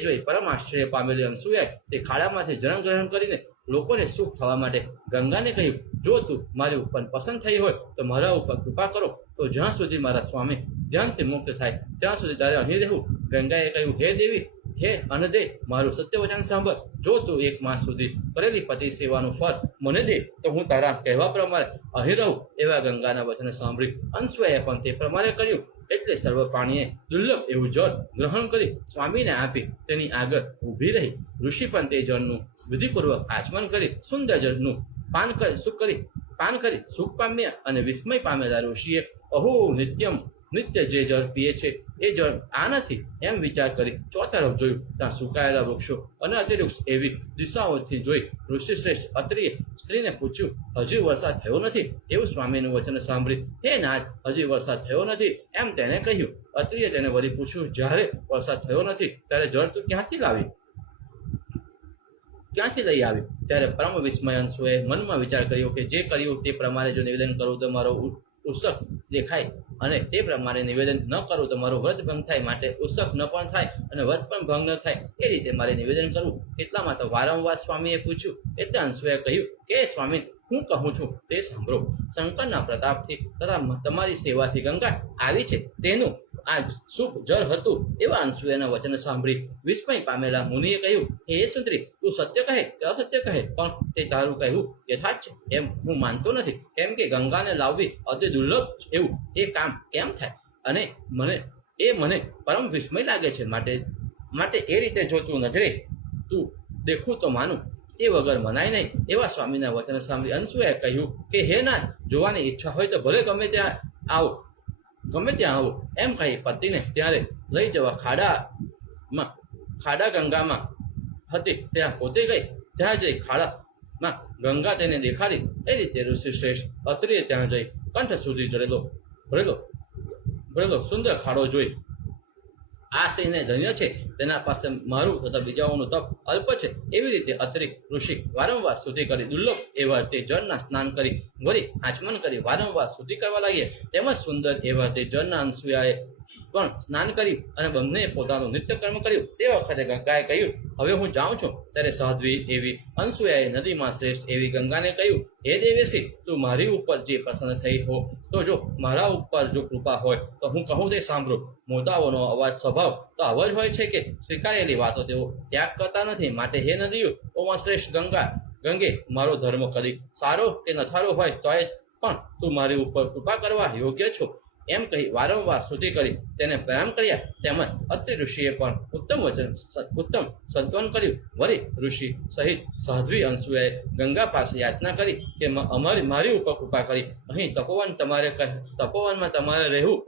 જોઈ પરમ આશ્ચર્ય પામેલી અનસૂયાએ તે ખાડામાંથી જળ ગ્રહણ કરીને લોકોને સુખ થવા માટે ગંગાને કહ્યું, જો તું મારી ઉપર પસંદ થઈ હોય તો મારા ઉપર કૃપા કરો, તો જ્યાં સુધી મારા સ્વામી ધ્યાનથી મુક્ત થાય ત્યાં સુધી તારે અહીં રહેવું. ગંગાએ કહ્યું, હે દેવી, હે અનદે, મારું સત્ય વચન સાંભળ. જો તું 1 માસ સુધી કરેલી પતિ સેવાનું ફળ મને દે તો હું તારા કહેવા પ્રમાણે અહીં રહું. એવા ગંગાના વચન સાંભળી અનસૂયાએ પણ તે પ્રમાણે કર્યું. એટલે સર્વ પ્રાણીએ દુર્લભ એવું જળ ગ્રહણ કરી સ્વામીને આપી તેની આગળ ઊભી રહી. ઋષિ પણ તે જળનું વિધિપૂર્વક આચમન કરી સુંદર જળનું પાન કરી સુખ પામ્યા અને વિસ્મય પામેલા ઋષિએ અહો નિત્ય જે જળ પીએ છે એ જળ આ નથી એમ વિચાર કરી ચોતરફ જોયું. ત્યાં સુકાયેલા વૃક્ષો અને અતિવૃક્ષ એવી દિશાઓથી જોઈ ઋષિશ્રેષ્ઠ અત્રિએ સ્ત્રીને પૂછ્યું, હજી વરસાદ થયો નથી? એવું સ્વામીનું વચન સાંભળી, હે નાથ, હજી વરસાદ થયો નથી એમ તેને કહ્યું. અત્રિએ તેને વળી પૂછ્યું, જ્યારે વરસાદ થયો નથી ત્યારે જળ તું ક્યાંથી લઈ આવી? ત્યારે પરમ વિસ્મય અનસૂયાએ મનમાં વિચાર કર્યો કે જે કર્યું તે પ્રમાણે જો નિવેદન કરું તો મારો ઉત્સક દેખાય અને તે પ્રમાણે નિવેદન ન કરું તો મારો વ્રત ભંગ થાય, માટે ઉત્સક ન પણ થાય અને વ્રત પણ ભંગ ન થાય. એ રીતે મારે નિવેદન કરવું. એટલામાં તો વારંવાર સ્વામીએ પૂછ્યું. એટલે અનસૂયાએ કહ્યું કે સ્વામી, હું કહું છું તે સાંભળો. શંકરના પ્રતાપથી તથા તમારી સેવાથી ગંગા આવી છે તેનું આ શુભ જળ હતું. એવા અનસૂયાના વચન સાંભળી વિસ્મય પામેલા મુનિએ કહ્યું, હે સુંદરી, તું સત્ય કહે કે અસત્ય કહે, પણ તે તારું કહેવું યથાર્થ છે એમ હું માનતો નથી. કેમ કે ગંગાને લાવવી અતિ દુર્લભ એવું એ કામ કેમ થાય? અને મને પરમ વિસ્મય લાગે છે. માટે એ રીતે જો તું નજરે તું દેખું તો માનું, તે વગર મનાય નહીં. એવા સ્વામીના વચન સાંભળી અનસૂયાએ કહ્યું કે હે નાથ, જોવાની ઈચ્છા હોય તો ભલે ગમે ત્યાં આવો એમ કહી પતિને ત્યારે લઈ જવા ખાડા ગંગામાં હતી ત્યાં પોતે ગઈ. ત્યાં જઈ ખાડામાં ગંગા તેને દેખાડી. એ રીતે ઋષિ શ્રેષ્ઠ અત્રિએ ત્યાં જઈ કંઠ સુધી ભરેલો સુંદર ખાડો જોઈ. આ સ્ત્રીને ધન્ય છે, તેના પાસે મારું તથા બીજાઓનું તપ અલ્પ છે. એવી રીતે અત્રિ ઋષિ વારંવાર સ્તુતિ કરી દુર્લભ એવા તે જળના સ્નાન કરી વળી આચમન કરી વારંવાર સ્તુતિ કરવા લાગ્યા. તેમજ સુંદર એવા તે જળના અનસૂયાએ પણ સ્નાન કર્યું અને બંનેએ પોતાનું નિત્ય કર્મ કર્યું. તે વખતે ગંગાએ કહ્યું, હવે હું જાઉં છું. ત્યારે સાધ્વી એવી અનસૂયાએ નદીમાં શ્રેષ્ઠ એવી ગંગાને કહ્યું, હે દેવેશી, તું મારી ઉપર જે પ્રસન્ન થઈ હો તો જો મારા ઉપર જો કૃપા હોય તો હું કહું તે સાંભળો. મોટાઓનો અવાજ સ્વભાવ તો આવો જ હોય છે કે સ્વીકારેલી વાતો તેઓ ત્યાગ કરતા નથી. માટે હે નદીઓ, ઓમાં શ્રેષ્ઠ ગંગે મારો ધર્મ કરી સારો કે નથારો હોય તોય પણ તું મારી ઉપર કૃપા કરવા યોગ્ય છો. એમ કહી વારંવાર સ્તુતિ કરી તેને પ્રણામ કર્યા. તેમજ અત્રિ ઋષિએ પણ ઉત્તમ સંતવન કર્યું. વળી ઋષિ સહિત સાધ્વી અનસૂયાએ ગંગા પાસે યાચના કરી કે મારી ઉપર કૃપા કરી અહીં તપોવનમાં તમારે રહેવું.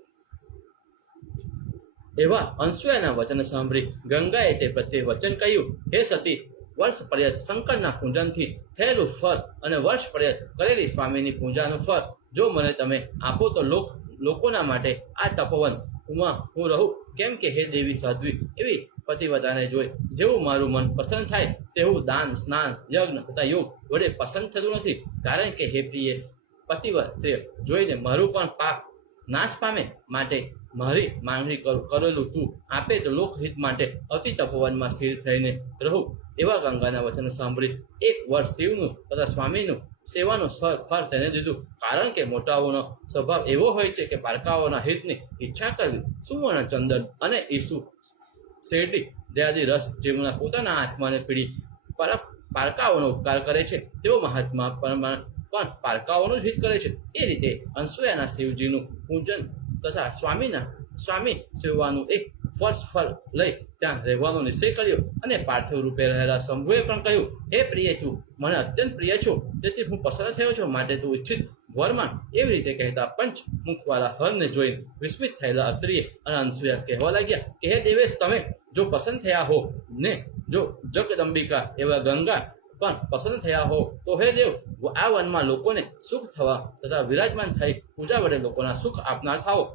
એવા અનસૂયાના વચન સાંભળી ગંગાએ તે પ્રત્યે વચન કહ્યું, હે સતી, વર્ષ પર્યત શંકરના પૂજનથી થયેલું ફળ અને વર્ષ પર્યત કરેલી સ્વામીની પૂજાનું ફળ જો મને તમે આપો તો લોકોના માટે આ તપોવનમાં હું રહું. કેમ કે હે દેવી સાધ્વી એવી પતિવ્રતાને જોઈ જેવું મારું મન પસંદ થાય તેવું દાન, સ્નાન, યજ્ઞ તથા યોગ વડે પસંદ થતું નથી. કારણ કે હે પ્રિય પતિવ્રતે જોઈને મારું પણ પાપ નાશ પામે. માટે મારી માંગણી કરેલું તું આપે તો લોકહિત માટે અતિ તપોવનમાં સ્થિર થઈને રહું. એવા ગંગાના વચન સાંભળી 1 વર્ષ શિવનું તથા સ્વામીનું સેવાનું ફળ તેને દીધું. કારણ કે મોટાઓનો સ્વભાવ એવો હોય છે કે પારકાઓના હિતની ઈચ્છા કરવી. સુવર્ણ, ચંદન અને ઈસુ શેરડી દયાદી રસ જેમના પોતાના આત્માને પીડી પારકાઓનો ઉપકાર કરે છે તેઓ મહાત્મા પણ પારકાઓનું જ હિત કરે છે. એ રીતે અનસૂયાના શિવજીનું પૂજન તથા સ્વામી સેવાનું એક ફળ લઈ ત્યાં રહેવાનો નિશ્ચય કર્યો. અને પાર્થિવ રૂપે રહેલા શંભુએ પણ કહ્યું, હે પ્રિય, તું મને અત્યંત પ્રિય છો, તેથી હું પસંદ થયો છું. માટે તું ઈચ્છિત વરમાં. એવી રીતે કહેતા પંચમુખવાળા હરને જોઈને વિસ્મિત થયેલા અત્રિએ અને અનસૂયા કહેવા લાગ્યા કે હે દેવેશ, તમે જો પસંદ થયા હો ને જો જગદંબિકા એવા ગંગા પણ પસંદ થયા હો તો હે દેવ, આ વનમાં લોકોને સુખ થવા તથા વિરાજમાન થઈ પૂજા વડે લોકોના સુખ આપનાર થાઓ.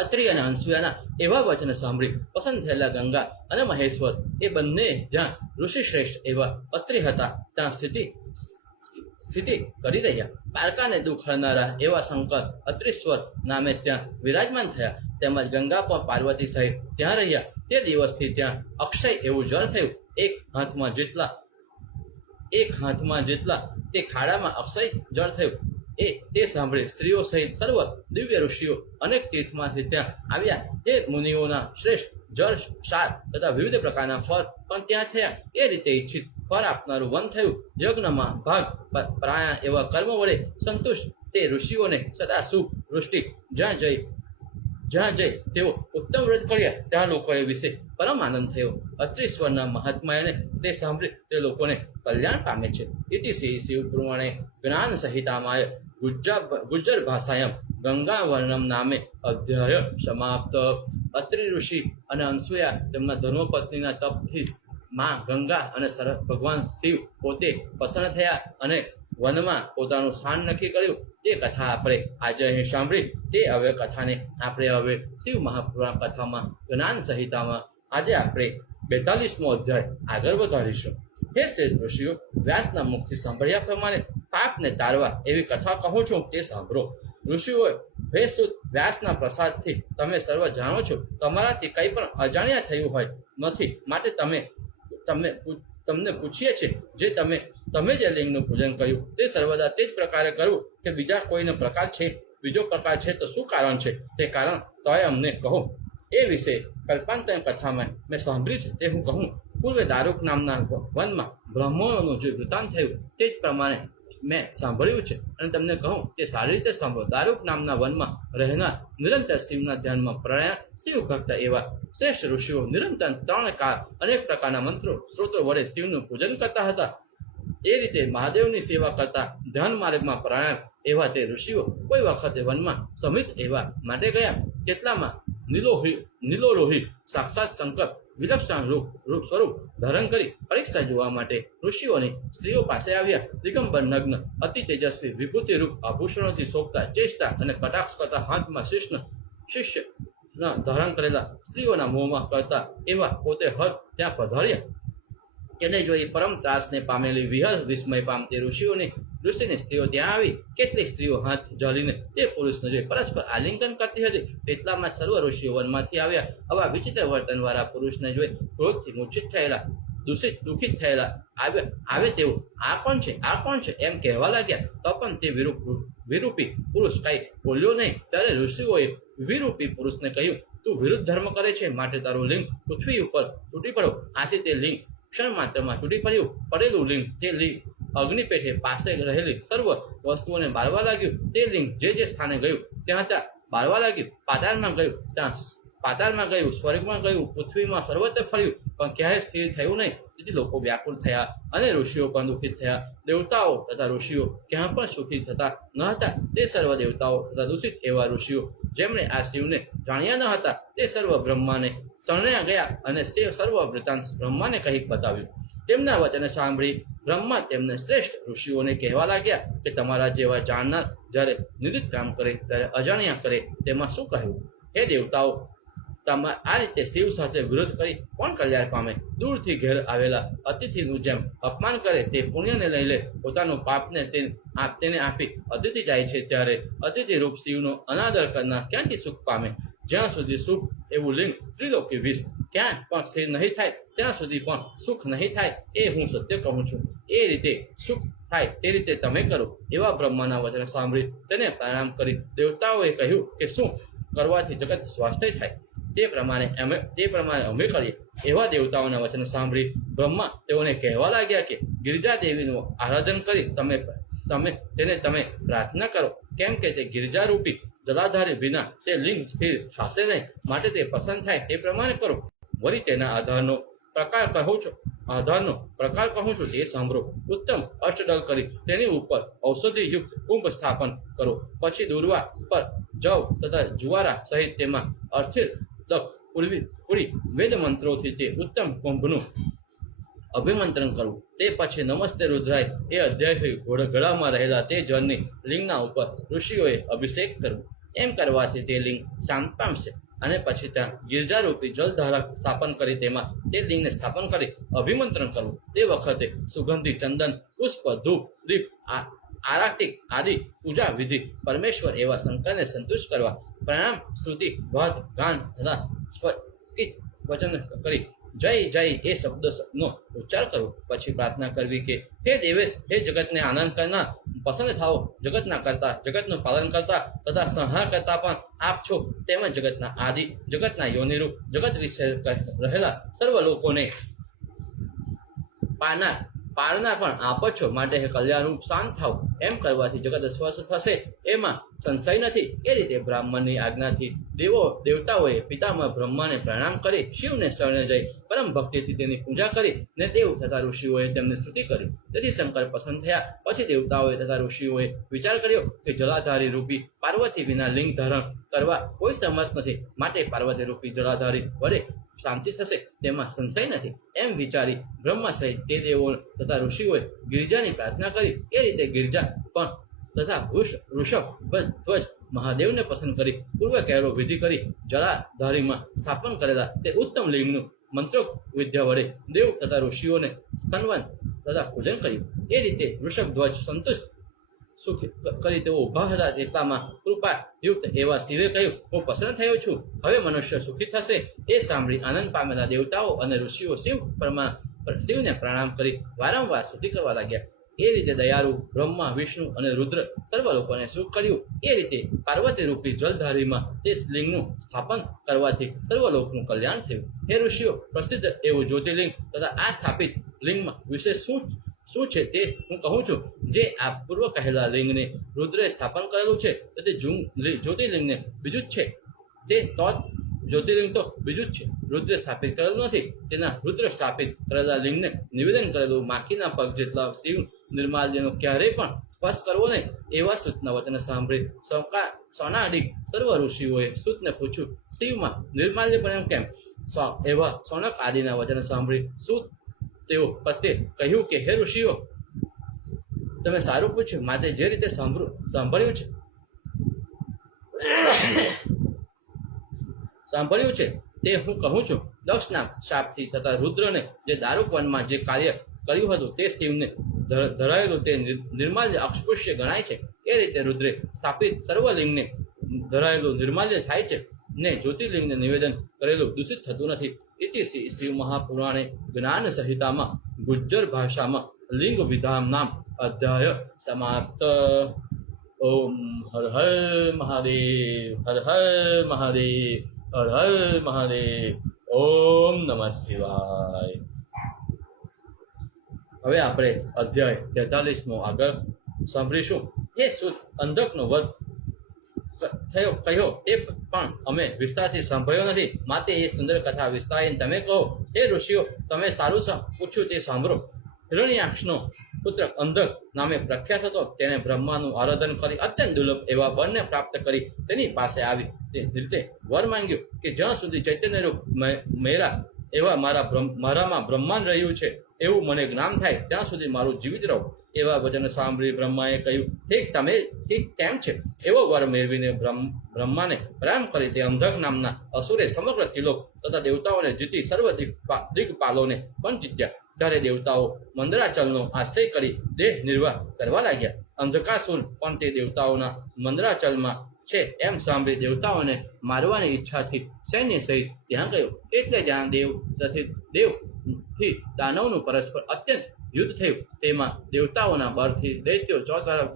અત્રિ અને અનસૂયાના એવા વચન સાંભળી પસંદ થયેલા ગંગા અને મહેશ્વર એ બંને જ્યાં ઋષિ શ્રેષ્ઠ એવા અત્રિ હતા ત્યાં સ્થિતિ કરી રહ્યા. પારકાને દુઃખ હરનારા એવા શંકર અત્રિશ્વર નામે ત્યાં વિરાજમાન થયા. તેમજ ગંગા પણ પાર્વતી સહિત ત્યાં રહ્યા. તે દિવસથી ત્યાં અક્ષય એવું જળ થયું. એક હાથમાં જેટલા તે ખાડામાં અક્ષય જળ થયું. તે સાંભળી સ્ત્રીઓ સહિત સર્વ દિવ્ય ઋષિઓ અનેક તીર્થમાંથી ત્યાં આવ્યા. તે મુનિઓના શ્રેષ્ઠ જળ, સાર તથા વિવિધ પ્રકારના ફળ પણ ત્યાં થયા. એ રીતે ઈચ્છિત ફળ આપનારું વન થયું. યજ્ઞમાં ભાગ પરાયણ એવા કર્મ વડે સંતુષ્ટ તે ઋષિઓને સદા સુખ વૃષ્ટિ જ્યાં જઈ તેઓ ઉત્તમ વ્રત કર્યા ત્યાં લોકોએ વિશે પરમ આનંદ થયો. અત્રિશ્વરના મહાત્માને તે સાંભળી તે લોકોને કલ્યાણ પામે છે. ઇતિ શિવ પુરાણે જ્ઞાન સંહિતામાય ગુજ્જર ભાષાયમ ગંગા વર્ણમ નામે અધ્યાય સમાપ્ત. અત્રિ ઋષિ અને અનસૂયા તેમના ધર્મપત્નીના તપથી માં ગંગા અને ભગવાન શિવ પોતે પ્રસન્ન થયા અને વનમાં પોતાનું સ્થાન નક્કી કર્યું. તે કથા આપણે આજે અહીં સાંભળી. તે હવે કથાને આપણે હવે શિવ મહાપુરાણ કથામાં જ્ઞાન સંહિતામાં આજે આપણે 42મો અધ્યાય આગળ વધારીશું. હે શ્રેષ્ઠ ઋષિઓ, વ્યાસના મુખથી સાંભળ્યા પ્રમાણે પાપને તારવા એવી કથા કહું છું તે સાંભળો. ઋષિઓ, હે સુત, વ્યાસના પ્રસાદથી તમે સર્વ જાણો છો. તમારાથી કંઈ પણ અજાણ્યા થયું હોય નથી. માટે તમને પૂછીએ છીએ જે તમે જે લિંગનું પૂજન કર્યું તે સર્વદા તે જ પ્રકારે કરવું કે બીજો પ્રકાર છે તો શું કારણ છે? તે કારણ તોય અમને કહો. એ વિશે કલ્પાંતર કથામાં મેં સાંભળ્યું છે તે હું કહું. પૂર્વે દારૂક નામના વનમાં બ્રાહ્મણોનું જે વૃત્તાંત થયું તે જ પ્રમાણે મેં સાંભળ્યું છે અને તમને કહું તે સારી રીતે સાંભળો. દારૂક નામના વનમાં રહેનાર નિરંતર શિવના ધ્યાનમાં પ્રણયા શિવ ભક્ત એવા શ્રેષ્ઠ ઋષિઓ નિરંતર 3 કાળ અનેક પ્રકારના મંત્રો સ્ત્રોતો વડે શિવનું પૂજન કરતા હતા. એ રીતે મહાદેવની સેવા કરતા ધ્યાન માર્ગમાં પ્રણામ એવા તે ઋષિઓ કોઈ વખતે વનમાં સમિત એવા માટે ગયા. કેટલામાં નીલોલોહી સાક્ષાત શંકર વિલક્ષણ રૂપ સ્વરૂપ ધારણ કરી પરીક્ષા જોવા માટે ઋષિઓની સ્ત્રીઓ પાસે આવ્યા. દિગંબર નગ્ન અતિ તેજસ્વી વિભૂતિ રૂપ આભૂષણોથી શોભતા ચેષ્ટા અને કટાક્ષ કરતા હાથમાં શિષ્ય ધારણ કરેલા સ્ત્રીઓના મોહમાં કરતા એવા પોતે હર ત્યાં પધાર્યા. તેને જોઈ પરમ ત્રાસને પામેલી વિહલ વિસ્મય પામતી ઋષિની સ્ત્રીઓ ત્યાં આવી. કેટલીક સ્ત્રીઓ હાથ ઝાલીને તે પુરુષને જોઈ પરસ્પર આલિંગન કરતી હતી. તેટલામાં સર્વ ઋષિઓ વનમાંથી આવ્યા. આવા વિચિત્ર વર્તનવાળા પુરુષને જોઈ ક્રોધથી મૂર્છિત થયેલા, દુઃખિત થયેલા આવે તેવું આ કોણ છે એમ કહેવા લાગ્યા. તો પણ તે વિરૂપી પુરુષ કઈ બોલ્યો નહીં. ત્યારે ઋષિઓએ વિરૂપી પુરુષને કહ્યું, તું વિરુદ્ધ ધર્મ કરે છે, માટે તારું લિંગ પૃથ્વી ઉપર તૂટી પડો. આથી તે લિંગ ક્ષણ માત્રમાં તૂટી પડેલું લિંગ તે લિંગ અગ્નિપેઠે પાસે રહેલી સર્વ વસ્તુઓને બાળવા લાગ્યું. તે લિંગ જે સ્થાને ગયું ત્યાં બાળવા લાગ્યું. પાતાળમાં ગયું, સ્વર્ગમાં ગયું, પૃથ્વીમાં સર્વત્ર ફર્યું, પણ ક્યાંય સ્થિર થયું નહીં. તેથી લોકો વ્યાકુળ થયા અને ઋષિઓ પણ દુઃખિત થયા. દેવતાઓ તથા ઋષિઓ ક્યાં પણ સુખી થતા ન હતા. તે સર્વ દેવતાઓ તથા દૂષિત એવા ઋષિઓ જેમણે આ શિવને જાણ્યા ન હતા તે સર્વ બ્રહ્માને શરણ્યા ગયા અને સર્વ વૃત્તાંત બ્રહ્માને કહી બતાવ્યું. તેમના વચને સાંભળી બ્રહ્મા તેમને શ્રેષ્ઠ ઋષિઓને કહેવા લાગ્યા કે તમારા જેવા જાણનાર જ્યારે નિર્દિત કામ કરે ત્યારે અજાણ્યા કરે તેમાં શું કહેવું? હે દેવતાઓ, આ રીતે શિવ સાથે વિરોધ કરી કોણ કલ્યાણ પામે? દૂરથી ઘેર આવેલા અતિથિનું જેમ અપમાન કરે તે પુણ્યને લઈ લે. પોતાનું પાપને તેને આપી અતિથિ જાય છે, ત્યારે અતિથિ રૂપ શિવનો અનાદર કરનાર ક્યાંથી સુખ પામે? જ્યાં સુધી સુખ એવું લિંગ ત્રિલોકી વિષ ક્યાં પણ સ્થિર નહીં થાય ત્યાં સુધી પણ સુખ નહીં થાય. એ હું સત્ય કહું છું. એ રીતે સુખ થાય તે રીતે તમે કરો. એવા બ્રહ્માના વચન સાંભળી તેને પ્રણામ કરી દેવતાઓએ કહ્યું કે શું કરવાથી જગત સ્વાસ્થ્ય થાય? તે પ્રમાણે અમે કરીએ. એવા દેવતાઓના વચન સાંભળી બ્રહ્મા તેઓને કહેવા લાગ્યા કે ગિરિજા દેવીનું આરાધન કરી તમે પ્રાર્થના કરો. કેમ કે તે ગિરિજારૂપી જલાધારી વિના તે લિંગ સ્થિર થશે નહીં. માટે તે પસંદ થાય તે પ્રમાણે કરો. વળી તેના આધારનો પ્રકાર કહું છું તે સાંભળો. ઉત્તમ અષ્ટદળ કરી તેની ઉપર ઔષધિયુક્ત કુંભ સ્થાપન કરો. પછી દુર્વા પર જવ તથા જુવારા સહિત તેમાં અર્થિત પૂરી વેદ મંત્રોથી તે ઉત્તમ કુંભનું અભિમંત્રણ કરવું. તે પછી નમસ્તે રુદ્રાય એ અધ્યાય ગળામાં રહેલા તે જળની લિંગના ઉપર ઋષિઓએ અભિષેક કરવો. એમ કરવાથી તે લિંગ શાંત પામશે. અને પછી ત્યાં ગિરજારૂપી જલધારા સ્થાપન કરી તેમાં તે લિંગને સ્થાપન કરી અભિમંત્રણ કરવું. તે વખતે સુગંધી ચંદન, પુષ્પ, ધૂપ, દીપ, આરતી આદિ પૂજા વિધિ પરમેશ્વર એવા શંકરને સંતુષ્ટ કરવા પ્રણામ, સ્તુતિ, વાદ, ગાન તથા સ્વકિત વચન કરી જય જય એ શબ્દનો ઉચ્ચાર કરવો. પછી પ્રાર્થના કરવી કે હે દેવેશ, હે જગતને આનંદ કરનાર, પસંદ થાઓ. જગતના કરતા, જગતનું પાલન કરતા તથા સંહાર કરતા પણ આપ છો. તેમજ જગતના આદિ, જગતના યોનિરૂપ, જગત વિશે રહેલા સર્વ લોકોને પારનાર પણ આપ છો. માટે હે કલ્યાણરૂપ શાંત થાવ. એમ કરવાથી જગત સ્વસ્થ થશે, એમાં સંશય નથી. એ રીતે બ્રાહ્મણની આજ્ઞાથી દેવતાઓએ પિતામહ બ્રહ્માને પ્રણામ કરી શિવને શરણે જઈ પરમ ભક્તિથી તેની પૂજા કરી ને દેવ તથા ઋષિઓએ તેમની સ્તુતિ કરી. તેથી શંકર પસંદ થયા. પછી દેવતાઓએ તથા ઋષિઓએ વિચાર કર્યો કે જલાધારી રૂપી પાર્વતી વિના લિંગ ધારણ કરવા કોઈ સમર્થ નથી. માટે પાર્વતી રૂપી જલાધારી વડે શાંતિ થશે તેમાં સંશય નથી. એમ વિચારી બ્રહ્મા સહિત તે દેવો તથા ઋષિઓએ ગિરિજાની પ્રાર્થના કરી. એ રીતે ગિરિજા પણ તથા વૃષભ ધ્વજ મહાદેવને પસંદ કરી પૂર્વ કહેલો વિધિ કરી જલાધારીમાં સ્થાપન કરેલા તે ઉત્તમ લિંગનું મંત્રો વિદ્યા વડે દેવ તથા ઋષિઓને સ્તનવન તથા પૂજન કર્યું. એ રીતે વૃષભ ધ્વજ સંતુષ્ટ સુખી કરી તેઓ ઉભા હતા. તેટલામાં કૃપાયુક્ત એવા શિવે કહ્યું, હું પસંદ થયો છું, હવે મનુષ્ય સુખી થશે. એ સાંભળી આનંદ પામેલા દેવતાઓ અને ઋષિઓ શિવને પ્રણામ કરી વારંવાર સ્તુતિ કરવા લાગ્યા. એ રીતે દયાળુ બ્રહ્મા, વિષ્ણુ અને રુદ્ર સર્વ લોકોને સુખ કર્યું. એ રીતે પાર્વતી રૂપી જલધારીમાં તે લિંગનું સ્થાપન કરવાથી સર્વ લોકનું કલ્યાણ થયું. હે ઋષિઓ, પ્રસિદ્ધ એવું જ્યોતિર્લિંગ તથા આ સ્થાપિત લિંગમાં વિશે શું છે તે હું કહું છું. જે આ પૂર્વ કહેલા લિંગને રુદ્રે સ્થાપન કરેલું છે તે જ્યોતિર્લિંગને બીજું જ છે. તે તો જ્યોતિર્લિંગ તો બીજું જ છે. રુદ્ર સ્થાપિત કરેલું નથી. તેના રુદ્ર સ્થાપિત કરેલા લિંગને નિવેદન કરેલું માખીના પગ જેટલા શિવ નિર્માલ્યનો ક્યારેય પણ સ્પર્શ કરવો નહીં. એવા સૂતના વચન સાંભળી સોનાડિક સર્વ ઋષિઓએ સૂતને પૂછ્યું, શિવમાં નિર્માલ્ય પણ કેમ? એવા સોનક આદિના વચન સાંભળી સૂત તેઓ પ્રત્યે કહ્યું કે હે ઋષિઓ, તમે સારું પૂછ્યું. માટે જે રીતે સાંભળ્યું છે તે હું કહું છું. દક્ષના શાપથી થતા રુદ્રને જે દારૂક વનમાં જે કાર્ય કર્યું હતું તે શિવને ધરાયેલું તે નિર્માલ્ય અસ્પૃશ્ય ગણાય છે. એ રીતે રુદ્રે સ્થાપિત સર્વલિંગને ધરાયેલું નિર્માલ્ય થાય છે ને જ્યોતિર્લિંગને નિવેદન કરેલું દૂષિત થતું નથી. ઇતિ શિવ મહાપુરાણે જ્ઞાન સંહિતામાં ગુજ્જર ભાષામાં લિંગ વિધામ નામ અધ્યાય સમાપ્ત. ઓમ હર હર મહાદેવ, હર હર મહાદેવ, હર હર મહાદેવ. ઓમ નમઃ શિવાય. હવે આપણે અધ્યાય 43મો આગળ સાંભળીશું. એ સૂત અંધકનો વધ કહ્યો તે પણ અમે વિસ્તારથી સાંભળ્યો નથી. માટે એ સુંદર કથા વિસ્તારીને તમે કહો. હે ઋષિઓ, તમે સારું પૂછ્યું તે સાંભળો. હિરણ્યાક્ષનો પુત્ર અંધક નામે પ્રખ્યાત હતો. તેને બ્રહ્માનું આરાધન કરી અત્યંત દુર્લભ એવા વરને પ્રાપ્ત કરી તેની પાસે આવી તે રીતે વર માંગ્યું કે જ્યાં સુધી ચૈતન્ય રૂપ મેરા એવા મારામાં બ્રહ્માંડ રહ્યું છે એવું મને જ્ઞાન થાય ત્યાં સુધી મારું જીવિત રહો. એવા વચન સાંભળી બ્રહ્માએ કહ્યું, ઠીક કેમ છે? એવો વર મેળવીને બ્રહ્માને પ્રણામ કરી તે અંધક નામના અસુરે સમગ્ર ત્રિલોક તથા દેવતાઓને જીતી સર્વ દિગ્પાલોને પણ જીત્યા. ત્યારે દેવતાઓ મંદરાચલનો આશ્રય કરી દેહ નિર્વાહ કરવા લાગ્યા. અંધકાસુર પણ તે દેવતાઓના મંદરાચલમાં છે એમ સાંભળી દેવતાઓને મારવાની ઈચ્છાથી સૈન્ય સહિત ત્યાં ગયો. એટલે જ્યાં દેવથી દાનવનું પરસ્પર અત્યંત યુદ્ધ થયું. તેમાં દેવતાઓના બળથી દૈત્યો ચોતરફ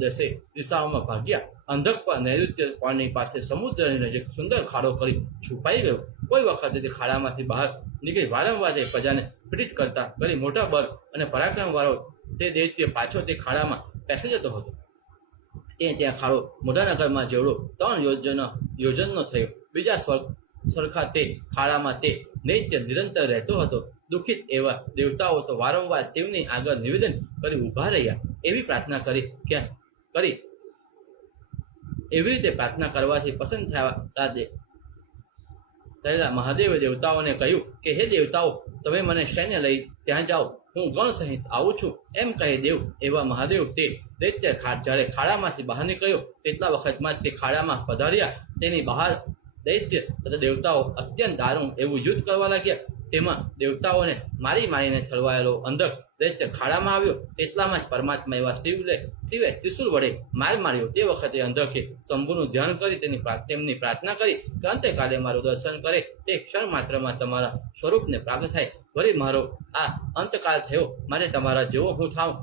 દિશાઓમાં ભાગ્યા. અંધક પર નૈઋત્ય કોણની પાસે સમુદ્રની નજીક સુંદર ખાડો કરી છુપાઈ ગયો. કોઈ વખતે તે ખાડામાંથી બહાર નીકળી વારંવાર તે પ્રજાને પીડિત કરતા કરી મોટા બળ અને પરાક્રમવાળો તે દૈત્ય પાછો તે ખાડામાં પેસી જતો હતો. ત્યાં ખાડો મોટા નગરમાં જેવડો 3 યોજનનો થયો. બીજા સરખા તે ખાડામાં તે દૈત્ય નિરંતર રહેતો હતો. દુઃખિત એવા દેવતાઓ તો વારંવાર શિવની આગળ નિવેદન કરી ઊભા રહ્યા. એવી રીતે પ્રાર્થના કરવાથી પસંદ થયેલા મહાદેવે દેવતાઓને કહ્યું કે હે દેવતાઓ, તમે મને સૈન્ય લઈ ત્યાં જાઓ, હું ગણ સહિત આવું છું. એમ કહી દેવ એવા મહાદેવ તે દૈત્ય જ્યારે ખાડામાંથી બહાર નીકળ્યો તેટલા વખતમાં તે ખાડામાં પધાર્યા. તેની બહાર દૈત્ય તથા દેવતાઓ અત્યંત દારૂણ એવું યુદ્ધ કરવા લાગ્યા. તેમાં દેવતાઓને મારીને ઠલવાયેલો અંધક દૈત્ય ખાડામાં આવ્યો. તેટલામાં જ પરમાત્મા એવા શિવે ત્રિશુલ વડે માર્યો. તે વખતે અંધકે શંભુનું ધ્યાન કરી તેમની પ્રાર્થના કરી કે અંતકાલે મારું દર્શન કરે તે ક્ષણ માત્રમાં તમારા સ્વરૂપને પ્રાપ્ત થાય. વળી મારો આ અંતકાળ થયો, માટે તમારા જેવો હું થાઉં.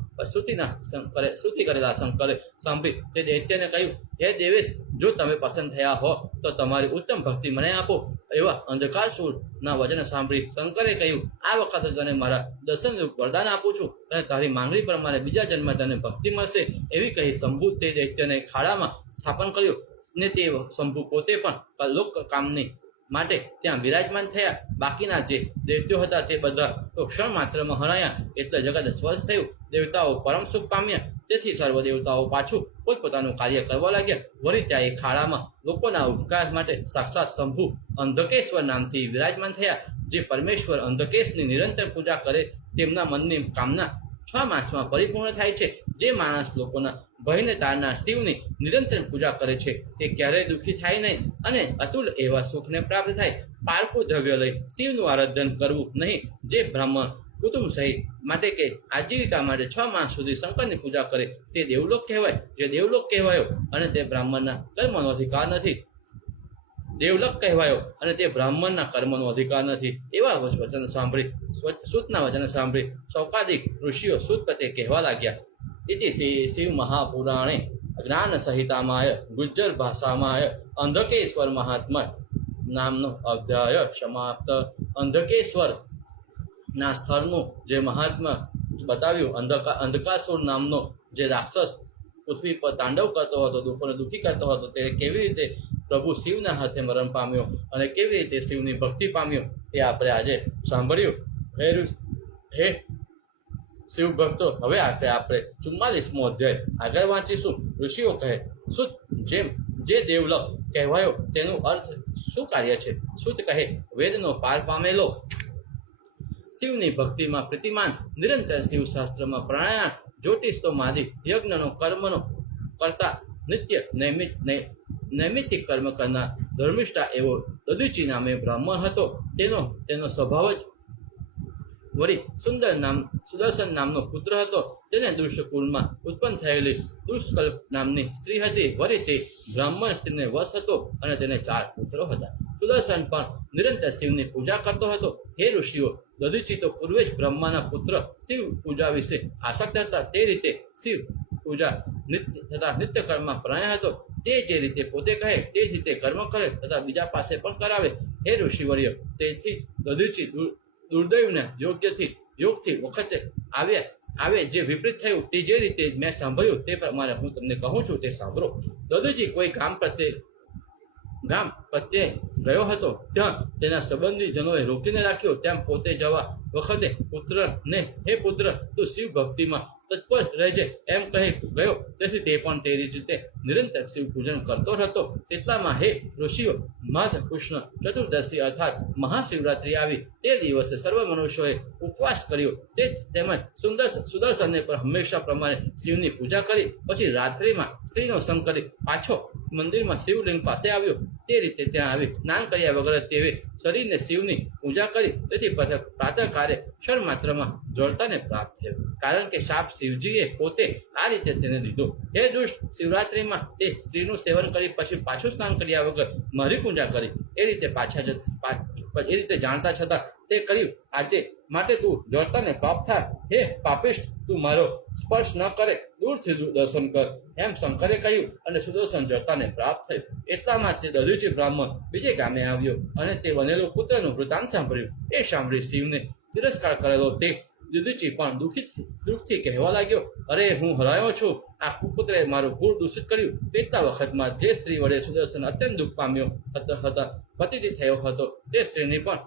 સ્તુતિ કરેલા શંકરે સાંભળી તે દૈત્યને કહ્યું, હે દેવેશ, જો તમે પસંદ થયા હો તો તમારી ઉત્તમ ભક્તિ મને આપો. એવા અંધકાસુરના વચન સાંભળી શંકરે કહ્યું, આ વખતે તને મારા દર્શન વરદાન આપું છું અને તારી માંગણી પ્રમાણે બીજા જન્મ તને ભક્તિ મળશે. એવી કહી શંભુ તે દૈત્યને ખાડામાં સ્થાપન કર્યું ને તે શંભુ પોતે પણ લોક કામની માટે ત્યાં બિરાજમાન થયા. બાકીના જે દૈત્યો હતા તે બધા તો ક્ષણ માત્રમાં હરાયા. એટલે જગત સ્વસ્થ થયું. દેવતાઓ પરમ સુખ પામ્યા. તેથી સર્વ દેવતાઓ પાછું પોતપોતાનું કાર્ય કરવા લાગ્યા. વળી ત્યાં એ ખાડામાં લોકોના ઉપકાર માટે સાક્ષાત શંભુ અંધકેશ્વર નામથી વિરાજમાન થયા. જે પરમેશ્વર અંધકેશની નિરંતર પૂજા કરે તેમના મનની કામના 6 માસમાં પરિપૂર્ણ થાય છે. જે માણસ લોકોના ભયને તારનાર શિવની નિરંતર પૂજા કરે છે તે ક્યારેય દુઃખી થાય નહીં અને અતુલ એવા સુખને પ્રાપ્ત થાય. પારકું દ્રવ્ય લઈ શિવનું આરાધન કરવું નહીં. જે બ્રાહ્મણ કુટુંબ સહિત માટે કે આજીવિકા માટે 6 માસ સુધી શંકરની પૂજા કરે તે દેવલોક કહેવાય. જે દેવલોક કહેવાયો અને તે બ્રાહ્મણના કર્મનો અધિકાર નથી. એવા વચન સાંભળી સૂતના વચન સાંભળી શૌકાદિક ઋષિઓ સૂત પ્રત્યે કહેવા લાગ્યા. ઇતિ શિવ મહાપુરાણે જ્ઞાન સંહિતામાય ગુજ્જર ભાષામાય અંધકેશ્વર મહાત્મા નામનો અધ્યાય સમાપ્ત. અંધકેશ્વર ના સ્થળનું જે મહાત્મા બતાવ્યું. અંધકાસુર નામનો જે રાક્ષસ પૃથ્વી પર તાંડવ કરતો હતો, દુઃખોને દુઃખી કરતો હતો, તે કેવી રીતે પ્રભુ શિવના હાથે મરણ પામ્યો અને કેવી રીતે શિવની ભક્તિ પામ્યો તે આપણે આજે સાંભળ્યું. હે શિવ ભક્તો, હવે આપણે 44મો અધ્યાય આગળ વાંચીશું. ઋષિઓ કહે, સુત, જે દેવલક કહેવાયો તેનું અર્થ શું કાર્ય છે? સુત કહે, વેદનો પાર પામેલો, શિવની ભક્તિમાં પ્રતિમાન, નિરંતર શિવ શાસ્ત્રમાં પ્રાણાયામ, જ્યોતિષતો માદી, યજ્ઞનો કર્મનો કરતા, નિત્ય નૈમિત્તિક કર્મ કરનાર, ધર્મિષ્ઠા એવો દદુચી નામે બ્રાહ્મણ હતો. તેનો સ્વભાવ જ વળી સુદર્શન નામનો પુત્ર હતો. તેને દુષ્કુળમાં ઉત્પન્ન થયેલી દુષ્કલ્પ નામની સ્ત્રી હતી. વળી તે બ્રાહ્મણ સ્ત્રીને વશ હતો અને તેને 4 પુત્રો હતા. સુદર્શન પણ નિરંતર શિવની પૂજા કરતો હતો. હે ઋષિઓ, દધીચી તો પૂર્વે જ બ્રહ્માના પુત્ર શિવ પૂજા વિશે આસક્ત હતા. તે રીતે શિવ પૂજા નિત્ય કર્મમાં પરાયણ હતો. તે જે રીતે પોતે કહે તે જ રીતે કર્મ કરે તથા બીજા પાસે પણ કરાવે. હે ઋષિવર્ય, તેથી દધીચી દુર્દૈવના યોગથી વખતે આવે જે વિપરીત થયું તે જે રીતે મેં સાંભળ્યું તે પ્રમાણે હું તમને કહું છું તે સાંભળો. દધીચી કોઈ ગામ પ્રત્યે ગયો હતો. ત્યાં તેના સંબંધી જનોએ રોકીને રાખ્યો. ત્યાં પોતે જવા વખતે પુત્રને, હે પુત્ર, તું શિવ ભક્તિમાં તત્પર રહેજે એમ કહી ગયો. તેથી તે પણ તે રીતે નિરંતર શિવ પૂજન કરતો હતો. તેટલામાં હે ઋષિઓ, માઘ કૃષ્ણ ચતુર્દશી અર્થાત મહાશિવરાત્રિ આવી. તે દિવસે સર્વ મનુષ્યોએ ઉપવાસ કર્યો. તેમજ સુદર્શનને પણ હંમેશા પ્રમાણે શિવની પૂજા કરી. પછી રાત્રિમાં સ્ત્રીનો સંગ કરી પાછો મંદિરમાં શિવલિંગ પાસે આવ્યો. તે રીતે ત્યાં આવી સ્નાન કર્યા વગર તે શરીરને શિવની પૂજા કરી. તેથી પ્રાતઃકાળે ક્ષણ માત્રમાં જળતાને પ્રાપ્ત થયો. કારણ કે શાપ શિવજીએ પોતે આ રીતે તેને દીધો. હે દુષ્ટ, શિવરાત્રિમાં તે સ્ત્રીનું સેવન કરી પછી પાછું સ્નાન કર્યા વગર મારી પૂજા કરી. એ રીતે જાણતા છતાં તે કર્યું. આજે માટે તું જળતાને પ્રાપ્ત થાય. હે પાપિષ્ઠ, તું મારો સ્પર્શ ન કરે, દૂરથી દર્શન કર એમ શંકરે કહ્યું અને સુદર્શન જળતાને પ્રાપ્ત થયું. એટલામાં તે દધીચી બ્રાહ્મણ બીજે ગામે આવ્યો અને તે બનેલો પુત્રનું વૃત્તાંત સાંભળ્યું. એ સાંભળી શિવને તિરસ્કાર કરેલો તે દધીચી પણ દુઃખથી કહેવા લાગ્યો, અરે હું હરાયો છું. આ કુપુત્રે મારું કુળ દૂષિત કર્યું. તેટલા વખતમાં જે સ્ત્રી વડે સુદર્શન અત્યંત દુઃખ પામ્યો હતા, પતિથી થયો હતો, તે સ્ત્રીની પણ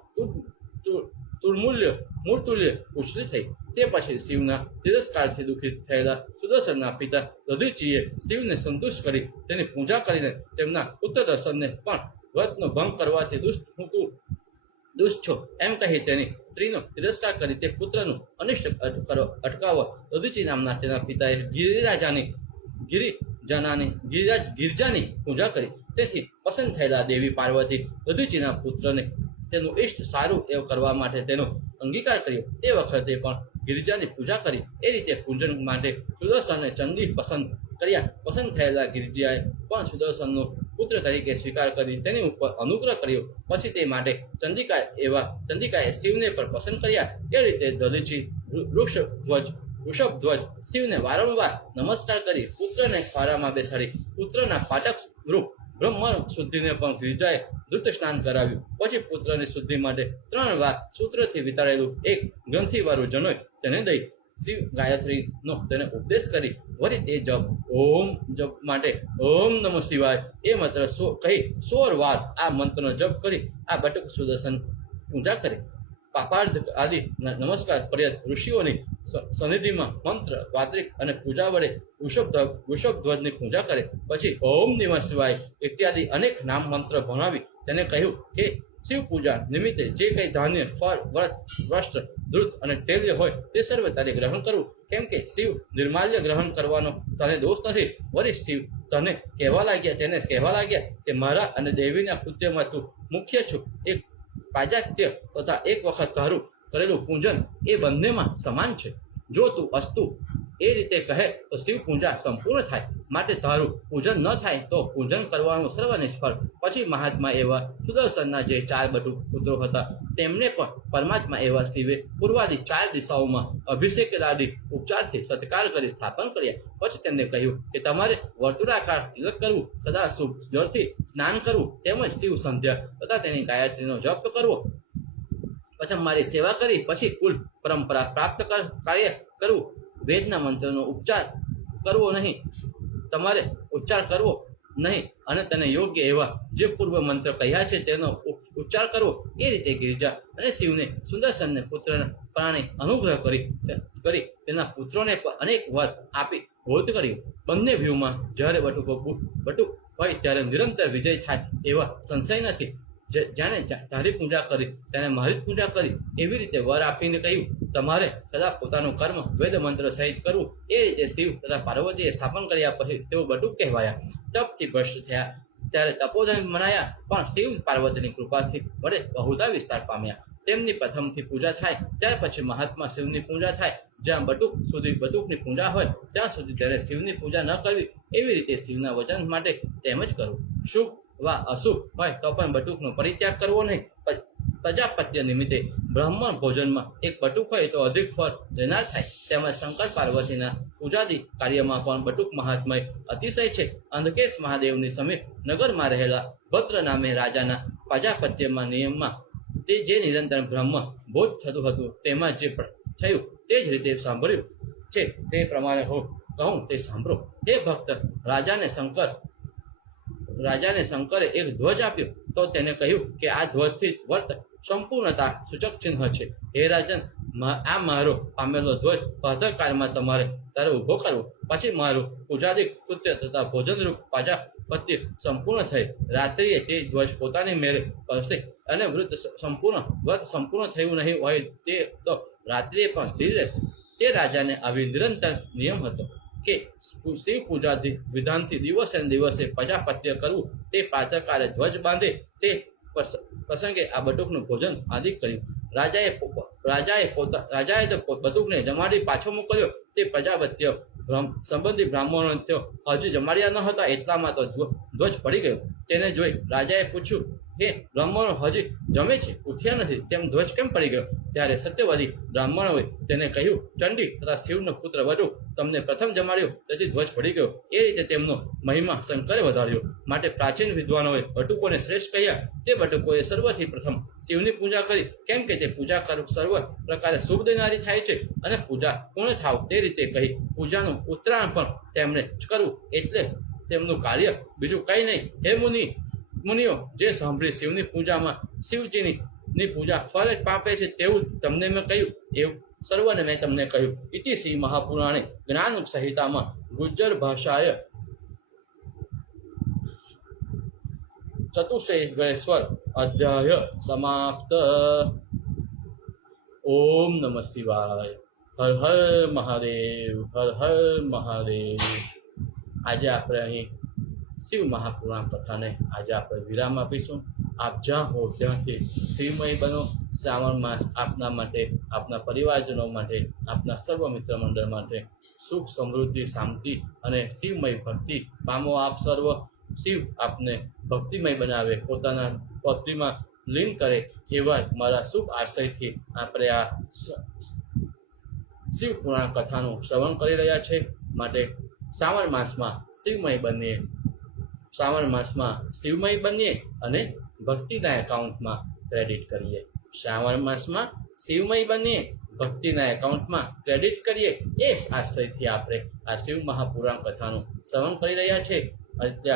મૂળતુલ્ય ઉછળી થઈ. તે પછી શિવના તિરસ્કારથી દુઃખિત થયેલા સુદર્શનના પિતા દધીચીએ શિવને સંતુષ્ટ કરી તેની પૂજા કરીને તેમના પુત્ર દર્શનને પણ વ્રતનો ભંગ કરવાથી દુષ્ટ છો એમ કહી તેની સ્ત્રીનો તિરસ્કાર કરી તે પુત્રનું અનિષ્ટ અટકાવવા દધીચી નામના તેના પિતાએ ગિરજાની પૂજા કરી. તેથી પસંદ થયેલા દેવી પાર્વતી દધીચીના પુત્રને તેનું ઇષ્ટ સારું એવું કરવા માટે તેનો અંગીકાર કર્યો. તે વખતે પણ ગિરિજાની પૂજા કરી. એ રીતે પૂજન માટે સુદર્શનને ચંદી પસંદ કર્યા. પસંદ થયેલા ગિરિજાએ પણ સુદર્શનનો પુત્ર તરીકે સ્વીકાર કરી તેની ઉપર અનુગ્રહ કર્યો. પછી તે માટે ચંદિકાએ શિવને પણ પસંદ કર્યા. એ રીતે દધીચી વૃષભધ્વજ શિવને વારંવાર નમસ્કાર કરી પુત્રને ખોરામાં બેસાડી પુત્રના પાટક રૂપ બ્રહ્મ શુદ્ધિને પણ ગિરિજાએ દૂત સ્નાન કરાવ્યું. પછી પુત્રની શુદ્ધિ માટે 3 વાર સૂત્રથી વિતાડેલું એક ગ્રંથિવાળું જનોય તેને દઈ શિવ ગાયત્રીનો તેને ઉપદેશ કરી. વળી તે જપ માટે ઓમ નમઃ શિવાય એ મંત્ર કહી 16 વાર આ મંત્રનો જપ કરી આ બટુક સુદર્શન પૂજા કરી. પાપાર્ધ આદિ નમસ્કાર પર્યત ઋષિઓની સનિધિમાં મંત્ર વાત્રિક અને પૂજા વડે વૃષભધ્વજની પૂજા કરે. પછી ઓમ નમઃ શિવાય ઇત્યાદિ અનેક નામ મંત્ર ભણાવી તેને કહ્યું કે શિવ પૂજા નિમિત્તે જે કંઈ ધાન્ય, ફળ, વસ્ત્ર, દૂધ અને તૈલ્ય હોય તે સર્વ તારે ગ્રહણ કરવું. કેમ કે શિવ નિર્માલ્ય ગ્રહણ કરવાનો તને દોષ નથી. વળી શિવ તેને કહેવા લાગ્યા કે મારા અને દેવીના કૃત્યમાં તું મુખ્ય છું. એક પાજાત્ય તથા એક વખત તારું કરેલું પૂજન એ બંનેમાં સમાન છે. જો તું અસ્તુ એ રીતે કહે તો શિવ પૂજા સંપૂર્ણ થાય. માટે તારું પૂજન ન થાય તો પૂજન કરવાનું સર્વ નિષ્ફળ. પછી મહાત્મા એવા સુદર્શનના જે 4 બટુક પુત્રો હતા તેમને પણ પરમાત્મા એવા શિવે પૂર્વાદી 4 દિશાઓમાં અભિષેકાદી ઉપચારથી સત્કાર કરી સ્થાપન કર્યા. પછી તેમને કહ્યું કે તમારે વર્તુળાકાર તિલક કરવું, સદા શુભ જળથી સ્નાન કરવું, તેમજ શિવ સંધ્યા તથા તેની ગાયત્રીનો જપ કરવો. પ્રથમ મારી સેવા કરી પછી કુલ પરંપરા પ્રાપ્ત કાર્ય કરવું. વેદના મંત્રનો ઉચ્ચાર કરવો નહીં, તમારે ઉચ્ચાર કરવો નહીં અને તેને યોગ્ય એવા જે પૂર્વ મંત્ર કહ્યા છે તેનો ઉચ્ચાર કરવો. એ રીતે ગિરિજા અને શિવને સુદર્શનને પુત્રના પ્રાણે અનુગ્રહ કરી તેના પુત્રોને પણ અનેક વર આપી બોધ કર્યું. બંને વ્યૂહમાં જ્યારે બટુક હોય ત્યારે નિરંતર વિજય થાય એવા સંશય નથી. જાણે તારી પૂજા કરી તેને મારી જ પૂજા કરી એવી રીતે વર આપીને કહ્યું, તમારે સદા પોતાનું કર્મ વેદ મંત્ર સહિત કરવું. એ રીતે શિવ તથા પાર્વતીએ સ્થાપન કર્યા પછી તેઓ બટુક કહેવાયા. તપથી ભ્રષ્ટ થયા ત્યારે તપોધન મનાયા, પણ શિવ પાર્વતીની કૃપાથી વડે બહુધા વિસ્તાર પામ્યા. તેમની પ્રથમથી પૂજા થાય ત્યાર પછી મહાત્મા શિવની પૂજા થાય. જ્યાં બટુક સુધી બટુકની પૂજા હોય ત્યાં સુધી ત્યારે શિવની પૂજા ન કરવી. એવી રીતે શિવના વચન માટે તેમ જ કરવું. શુભ વા અશુભ હોય તો પણ બટુકનો પરિત્યાગ કરવો નહીં. પ્રજાપત્ય નિમિત્તે બ્રાહ્મણ ભોજનમાં એક બટુક હોય તો અધિક ફળ લેનાર થાય. તેમજ શંકર પાર્વતીના પૂજાદી કાર્યમાં પણ બટુક મહાત્મય અતિશય છે. અંધકેશ મહાદેવની સમીપ નગરમાં રહેલા ભદ્ર નામે રાજાના પ્રજાપત્યમાં નિયમમાં તે જે નિરંતર બ્રહ્મ ભોજ થતું હતું તેમાં જે થયું તે જ રીતે સાંભળ્યું છે તે પ્રમાણે કહું તે સાંભળો. હે ભક્ત, રાજાને શંકરે એક ધ્વજ આપ્યો તો તેને કહ્યું કે આ ધ્વજથી વર્ત સંપૂર્ણતા સૂચક ચિહ્ન છે. હે રાજન, આ મારો પામેલો ધ્વજ પ્રાતઃકાળમાં તમારે તારે ઊભો કરવો. પછી મારું પૂજાદી કૃત્ય તથા ભોજનરૂપ પ્રજાપત્ય સંપૂર્ણ થઈ રાત્રિએ તે ધ્વજ પોતાની મેળે કરશે. અને વ્રત સંપૂર્ણ થયું નહીં હોય તે તો રાત્રિએ પણ સ્થિર રહેશે. તે રાજાને આવી નિરંતર નિયમ હતો કે શિવ પૂજાથી વિધાનથી દિવસે દિવસે પ્રજાપત્ય કરવું. તે પ્રાતઃકાળે ધ્વજ બાંધે તે પ્રસંગે આ બટુકનું ભોજન આદિ કર્યું. રાજાએ તો બટુકને જમાડી પાછો મોકલ્યો. તે પ્રજાપત્ય સંબંધી બ્રાહ્મણો હજી જમાડ્યા ન હતા એટલામાં તો ધ્વજ પડી ગયો. તેને જોઈ રાજાએ પૂછ્યું, હે બ્રાહ્મણો હજી જમે છે, ઉઠ્યા નથી, તેમ ધ્વજ કેમ પડી ગયો? ત્યારે સત્યવાદી બ્રાહ્મણોએ તેને કહ્યું, ચંડી તથા શિવનો પુત્ર બટુક તમને પ્રથમ જમાડ્યો તેથી ધ્વજ પડી ગયો. એ રીતે તેમનો મહિમા શંકરે વધાર્યો. માટે પ્રાચીન વિદ્વાનોએ બટુકોને શ્રેષ્ઠ કહ્યા. તે બટુકોએ સર્વથી પ્રથમ શિવની પૂજા કરી, કેમ કે તે પૂજા સર્વ પ્રકારે શુભ દેનારી થાય છે. અને પૂજા પૂર્ણ થાવ તે રીતે કહી પૂજાનું ઉત્તરાયણ પણ તેમણે જ કરવું. એટલે તેમનું કાર્ય બીજું કંઈ નહીં. હે મુનિઓ, જે સાંભળી શિવની પૂજામાં શિવજીની પૂજા ફળ જ પાપે છે તેવું તમને મેં કહ્યું, એવું સર્વને મેં તમને કહ્યું. ઇતિ શ્રી મહાપુરાણે જ્ઞાન સંહિતામાં ગુજ્જર ભાષાય ચતુશ્રેષ્ઠેશ્વર અધ્યાય સમાપ્ત. ઓમ નમઃ શિવાય. હર હર મહાદેવ, હર હર મહાદેવ. આજે આપણે અહીં શિવ મહાપુરાણ કથાને આજે આપણે વિરામ આપીશું. આપ જ્યાં હો ત્યાંથી શિવમય બનો. શ્રાવણ માસ આપના માટે, આપના પરિવારજનો માટે, આપના સર્વ મિત્ર મંડળ માટે સુખ, સમૃદ્ધિ, શાંતિ અને શિવમય ભક્તિ પામો. આપ સર્વ શિવ આપને ભક્તિમય બનાવે, પોતાના ભક્તિમાં લીન કરે એવા મારા શુભ આશયથી આપણે આ શિવ પુરાણ કથાનું શ્રવણ કરી રહ્યા છે. માટે શ્રાવણ માસમાં શિવમય બનીએ અને ભક્તિના એકાઉન્ટમાં ક્રેડિટ કરીએ. શ્રાવણ માસમાં શિવમય બનીએ, ભક્તિના એકાઉન્ટમાં ક્રેડિટ કરીએ. એ આશયથી આપણે આ શિવ મહાપુરાણ કથાનું શ્રવણ કરી રહ્યા છે. આજે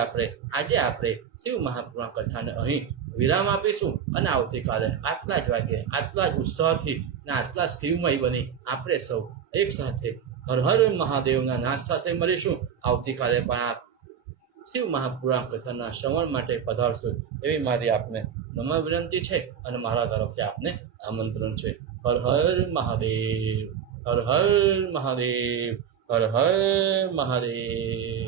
આપણે શિવ મહાપુરાણ કથાને અહીં વિરામ આપીશું અને આવતીકાલે આટલા જ વાગ્યે, આટલા જ ઉત્સાહથી અને આટલા શિવમય બની આપણે સૌ એક સાથે હર હર મહાદેવના નાદ સાથે મળીશું. આવતીકાલે પણ આપ શિવ મહાપુરાણ કથાના શ્રવણ માટે પધારશો એવી મારી આપને નમ્ર વિનંતી છે અને મારા તરફથી આપને આમંત્રણ છે. હર હર મહાદેવ, હર હર મહાદેવ, હર હર મહાદેવ.